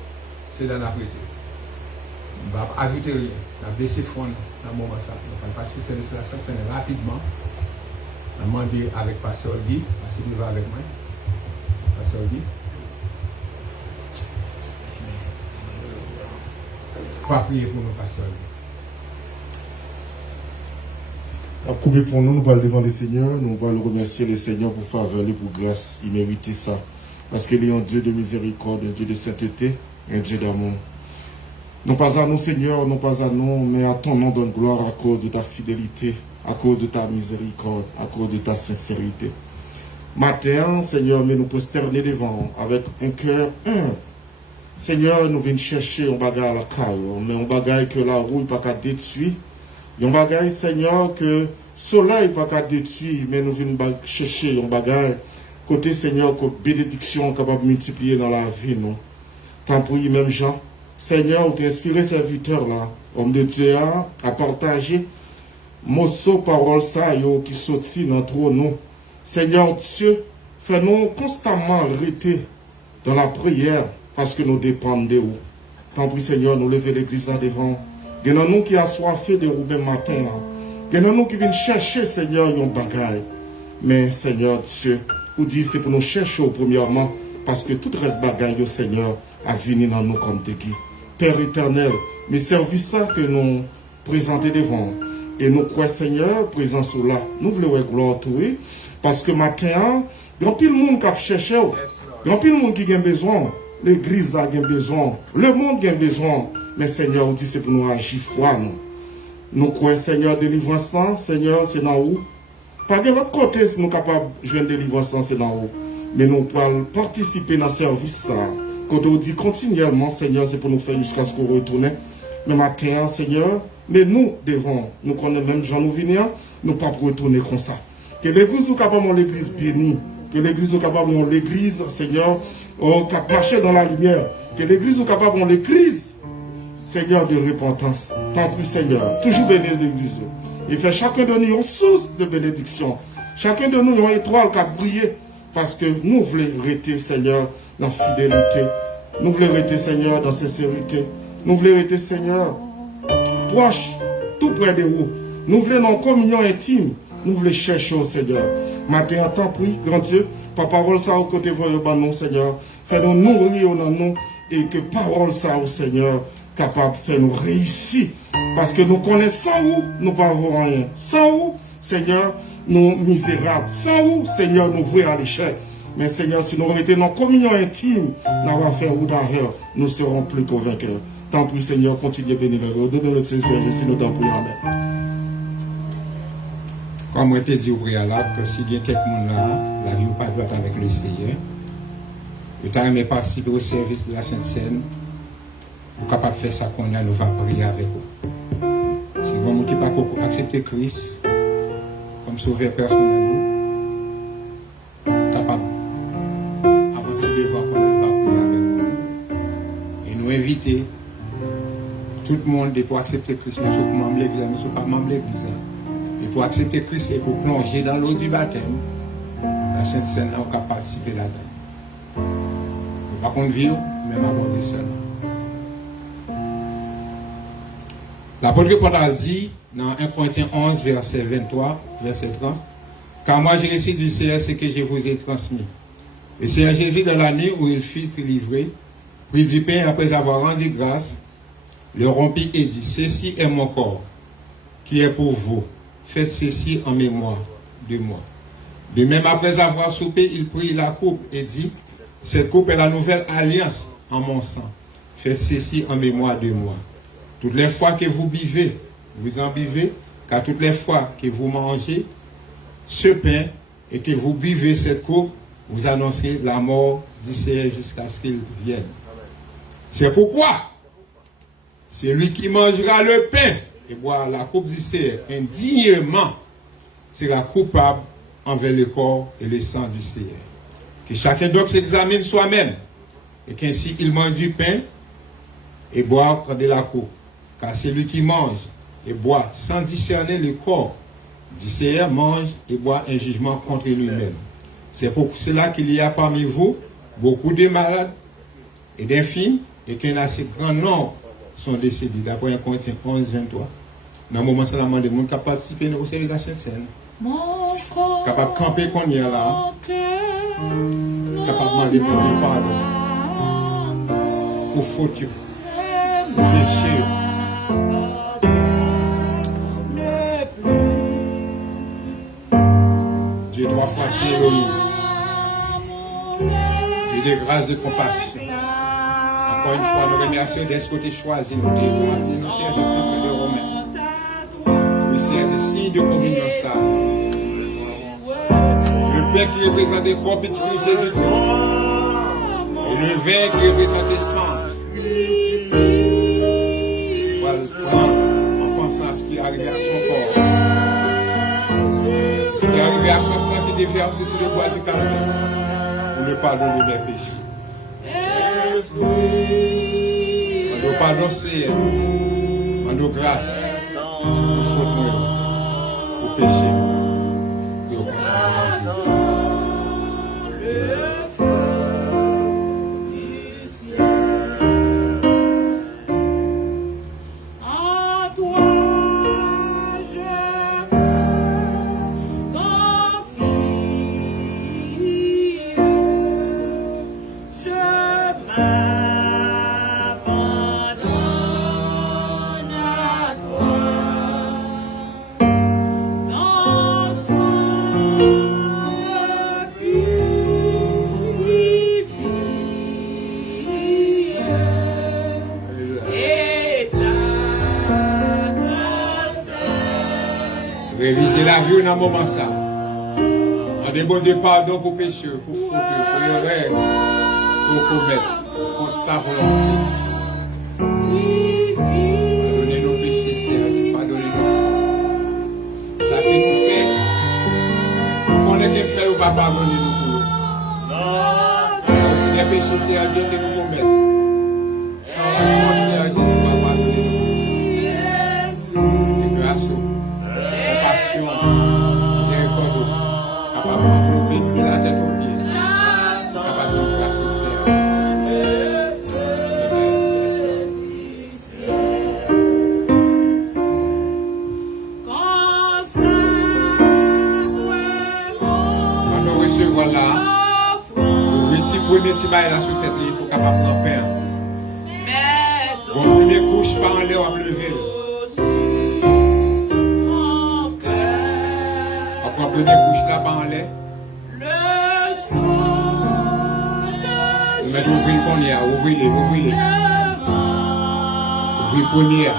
c'est dans la prière. On ne va pas ajouter rien. On va baisser fond dans le moment ça. Parce que c'est la sortie rapidement. On a demandé avec Pasteur Guy, parce qu'il va avec moi. Pasteur Guy. Quoi prier pour nous, Pasteur Guy? À couper pour nous, nous parlons devant le Seigneur, nous allons remercier le Seigneur pour faveur, pour grâce, il méritait ça. Parce qu'il est un Dieu de miséricorde, un Dieu de sainteté, un Dieu d'amour. Non pas à nous, Seigneur, non pas à nous, mais à ton nom donne gloire à cause de ta fidélité, à cause de ta miséricorde, à cause de ta sincérité. Matin, Seigneur, mais nous prosterner devant avec un cœur humble. Seigneur, nous venons chercher un bagage à la caille, mais un bagage que la roue n'est pas détruire. Un bagage, Seigneur, que le soleil n'est pas détruire, mais nous venons chercher un bagage côté, Seigneur, que bénédiction capable de multiplier dans la vie, non. Tant pis, même Jean. Seigneur, tu inspiré serviteur là, homme de Dieu, à partager mosso parole ça yo qui sorti dans trop nous. Seigneur Dieu, fais-nous constamment arrêter dans la prière parce que nous dépendons de vous. Tant pis, Seigneur, nous lever l'église là devant. Il y en a nous qui assoiffés de Roubaix matin. Il y en a nous qui viennent chercher, Seigneur, yon bagaille. Mais, Seigneur Dieu, vous dites c'est pour nous chercher premièrement parce que tout reste bagaille, Seigneur, a venu dans nous comme des guides. Père éternel, mes services que nous présentons devant, et nous croyons, Seigneur, présent sur là, nous voulons gloire à toi, parce que matin, il y a plus de monde qui a cherché, il y a plus de monde qui a besoin, l'église a besoin, le monde a besoin, mais Seigneur, vous dit c'est pour nous agir froid, nous. Nous croyons, Seigneur, délivrance, Seigneur, c'est dans où? Pas de l'autre côté, si nous sommes capables de jouer une délivrance, c'est dans où? Mais nous pouvons participer dans le service, ça. Quand on dit continuellement, Seigneur, c'est pour nous faire jusqu'à ce qu'on retourne. Mais matin, Seigneur, mais nous devons, nous connaissons même Jean nous venir, nous pas pour retourner comme ça. Que l'église soit capable de l'église bénie, que l'église soit capable de l'église, Seigneur, qui marcher dans la lumière, que l'église soit capable de l'église, Seigneur, de repentance. Tant pis, Seigneur, toujours béni l'église. Et fait chacun de nous une source de bénédiction. Chacun de nous une étoile qui a brillé, parce que nous voulons rester, Seigneur, dans la fidélité. Nous voulons rester, Seigneur, dans la sincérité. Nous voulons rester, Seigneur, proche, tout près de vous. Nous voulons dans la communion intime. Nous voulons chercher au Seigneur. Matin, tant pis, grand Dieu, par parole ça au côté de nous, Seigneur. Fais-nous nourrir dans nous et que parole ça au Seigneur capable de faire nous réussir. Parce que nous connaissons où nous ne pouvons rien. Sans où, Seigneur, nous misérables. Sans où, Seigneur, nous voués à l'échec. Mais Seigneur, si nous remettons nos communions intimes, nous allons faire ou derrière, nous serons plus convaincants. Tant pis, Seigneur, continuez à bénir le Dieu de notre Seigneur Jésus, nous t'en prions. Amen. Comme je t'ai dit au préalable, que si il y a quelqu'un là, la vie n'est pas droite avec le Seigneur, je t'aimerais participer au service de la Sainte Seine, pour capable de faire ça qu'on a, nous va prier avec vous. Si vous n'avez pas pour accepter Christ comme sauveur personnel, capable d'avancer devant qu'on va prier avec vous. Et nous inviter tout le monde pour accepter Christ, mais nous sommes membres de l'Église, nous ne sommes pas membres de l'Église. Et pour accepter Christ et pour plonger dans l'eau du baptême, la Sainte Seine n'a pas participé là-dedans. Par contre, vivre, même aborder seulement. L'apôtre Paul a dit dans 1 Corinthiens 11, verset 23, verset 30, car moi j'ai reçu du Seigneur ce que je vous ai transmis. Le Seigneur Jésus, dans la nuit où il fut livré, prit du pain après avoir rendu grâce, le rompit et dit, ceci est mon corps, qui est pour vous. Faites ceci en mémoire de moi. De même, après avoir soupé, il prit la coupe et dit, cette coupe est la nouvelle alliance en mon sang. Faites ceci en mémoire de moi. Toutes les fois que vous buvez, vous en buvez, car toutes les fois que vous mangez ce pain et que vous buvez cette coupe, vous annoncez la mort du Seigneur jusqu'à ce qu'il vienne. C'est pourquoi celui qui mangera le pain et boira la coupe du Seigneur indignement sera coupable envers le corps et le sang du Seigneur. Que chacun donc s'examine soi-même et qu'ainsi il mange du pain et boit de la coupe. Car celui qui mange et boit sans discerner le corps du Seigneur mange et boit un jugement contre lui-même. C'est pour cela qu'il y a parmi vous beaucoup de malades et d'infirmes et qu'un assez grand nombre sont décédés. D'après 1 Corinthiens 11, 23. Dans le moment seulement de monde qui a participé au service de la Sainte Seine. Capable de camper qu'on y est là. Capable de demander pardon. Pour faute. Pour péché. Dieu trois fois c'est Elohim. Dieu de grâce, de compassion. Encore une fois, nous remercions d'être côté choisi, nous devons dénoncer le peuple de Romains. Oui, c'est un signe de communion ça. Le pain qui représente le corps petit Jésus-Christ. Et le vin qui représente le sang. On va le prendre en pensant à ce qui est arrivé à son corps. Ce qui est arrivé à son sang qui est déversé sur le bois du Calvaire. Pour le pardon de mes péchés. Mando pardon, Seigneur. Mando grâce. Pour faute nous, pour péché. Et au réviser la vie dans un moment ça. En débordé pardon pour pécheurs, pour fautes, pour erreurs, pour commettre, contre sa volonté. Pardonnez nos péchés, Seigneur, pardonnez nos fautes. Ça qui nous fait, on est qu'il fait ou pas pardonner nous pour nous. Il y a aussi des péchés, Seigneur, que nous commettons. Sans la grâce, Seigneur, Jésus, va pardonner nos péchés. Et grâce au miséricorde, capable d'envelopper nous de la tête aux pieds, capable de nous grâce au Seigneur. Quand nous recevons là, nous retirons le premier petit bail là sur tête pour capable de pain. Pour la première couche par en l'air à lever. Après la première couche là-bas en l'air. Vous mettez ouvrir le première, ouvrez-les. Ouvrez le premier.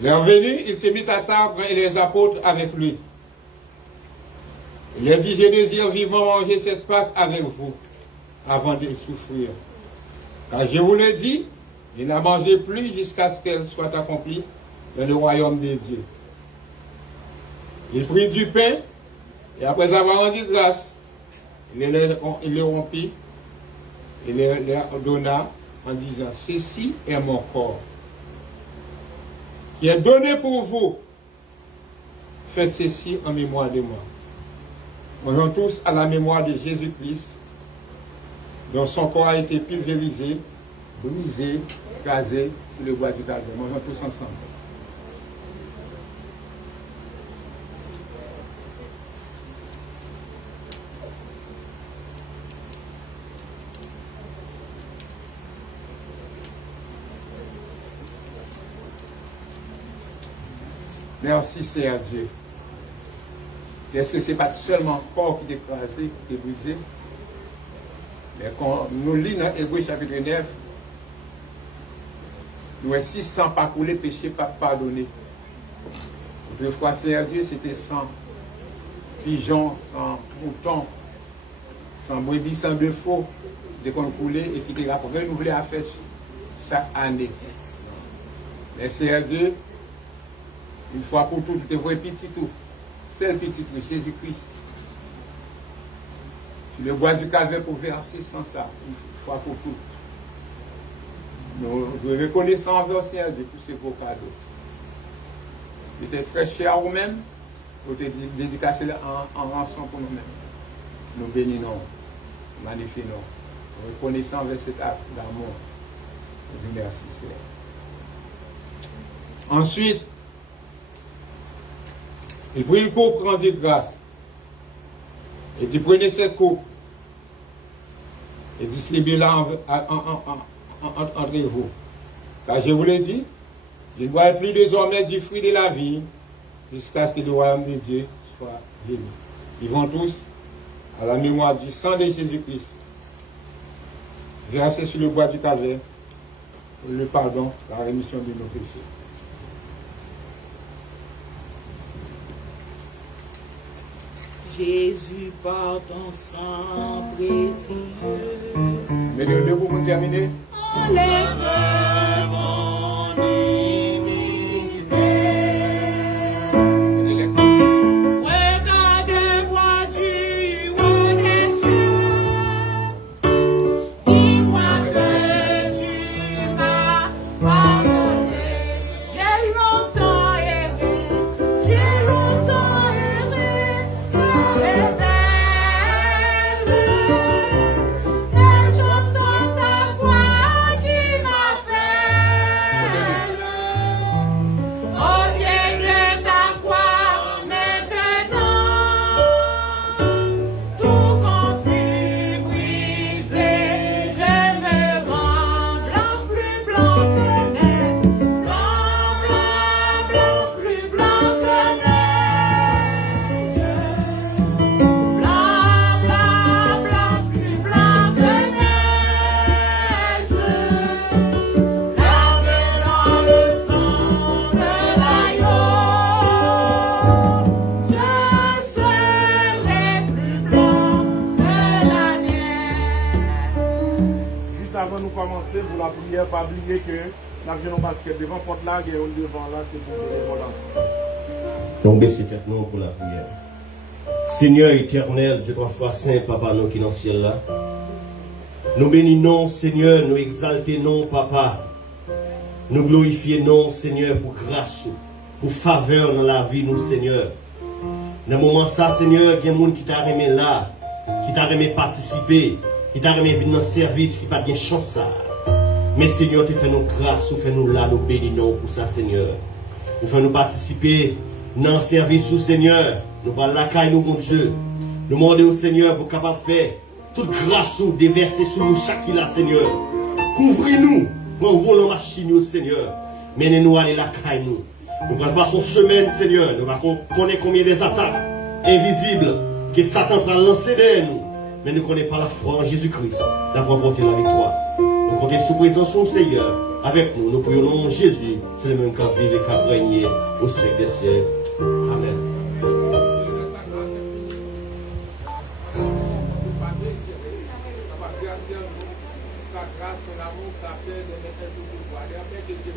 Revenu, il s'est mis à table et les apôtres avec lui. Il a dit, je désire vivement manger cette Pâque avec vous avant de souffrir. Car je vous le dis, il n'a mangé plus jusqu'à ce qu'elle soit accomplie dans le royaume des dieux. Il prit du pain et après avoir rendu grâce, il le rompit et le donna en disant, ceci est mon corps qui est donné pour vous. Faites ceci en mémoire de moi. Mangeons tous à la mémoire de Jésus-Christ, dont son corps a été pulvérisé, brisé, gazé sur le bois du Calvaire. Mangeons tous ensemble. Merci Seigneur Dieu. Est-ce que ce n'est pas seulement le corps qui est écrasé, qui est brisé, mais quand nous lisons dans Hébreux chapitre 9, nous avons 600 pas coulés, péché pas pardonné. Autrefois, Seigneur Dieu, c'était sans pigeons, sans moutons, sans brebis, sans bœuf faux, dès qu'on coulait et qui était renouvelé à faire chaque année. Mais Seigneur Dieu, une fois pour toutes, tu te vois petit tout. C'est le petit tout, Jésus-Christ. Sur le bois du Calvaire pour verser sans ça, une fois pour toutes. Nous reconnaissons envers le Seigneur Dieu pour ce beau cadeau. Il était très cher à vous-même, pour te dédicacer en rançon pour nous-mêmes. Nous bénissons, magnifions, reconnaissons envers cet acte d'amour. Nous merci, Seigneur. Ensuite, il prit une coupe remplie de grâce. Et dit, prenez cette coupe et distribuez-la entre vous. Car je vous l'ai dit, il ne boit plus désormais du fruit de la vie jusqu'à ce que le royaume de Dieu soit venu. Ils vont tous à la mémoire du sang de Jésus-Christ, versé sur le bois du calvaire, pour le pardon, la rémission de nos péchés. Jésus, par ton sang précieux. Mettez-le debout pour terminer. Enlève mon iniquité. Regarde-moi du haut des cieux. Dis-moi que tu m'as pardonné. J'ai longtemps erré. Avant nous commencer pour la prière, pas oublier que nous avons basket devant porte là, et devant là, c'est pour les Donc, baissez tête nous pour la prière. Seigneur éternel, Dieu trois fois saint, Papa, nous qui dans le ciel là. Nous bénissons, Seigneur, nous exaltons, Papa. Nous glorifions, Seigneur, pour grâce, pour faveur dans la vie, nous, Seigneur. Dans le moment ça, Seigneur, il y a des gens qui t'a remis là, qui t'a remis participer, qui t'a remis venir dans le service, qui n'a pas de chance ça. Mais Seigneur, tu fais nous grâce, tu fais nous là, nous bénissons pour ça, Seigneur. Nous faisons nous participer dans le service, Seigneur. Nous allons la caille, nous, mon Dieu. Nous demandons au Seigneur pour capable faire toute grâce ou déverser sur nous chaque là, Seigneur. Couvrez-nous, quand volant machine, Seigneur. Menez-nous à la caille, nous. Nous allons passer une semaine, Seigneur. Nous allons connaître combien des attaques invisibles que Satan va lancer derrière nous. Mais nous ne connaissons pas la foi en Jésus-Christ. Nous avons remporté la victoire. Nous comptons sous présence du Seigneur. Avec nous, nous prions au nom de Jésus. C'est le même qu'à vivre et qu'à régner au siècle des siècles. Amen. Sa grâce, son amour, sa paix, de mettre tout pouvoir. Et après que Dieu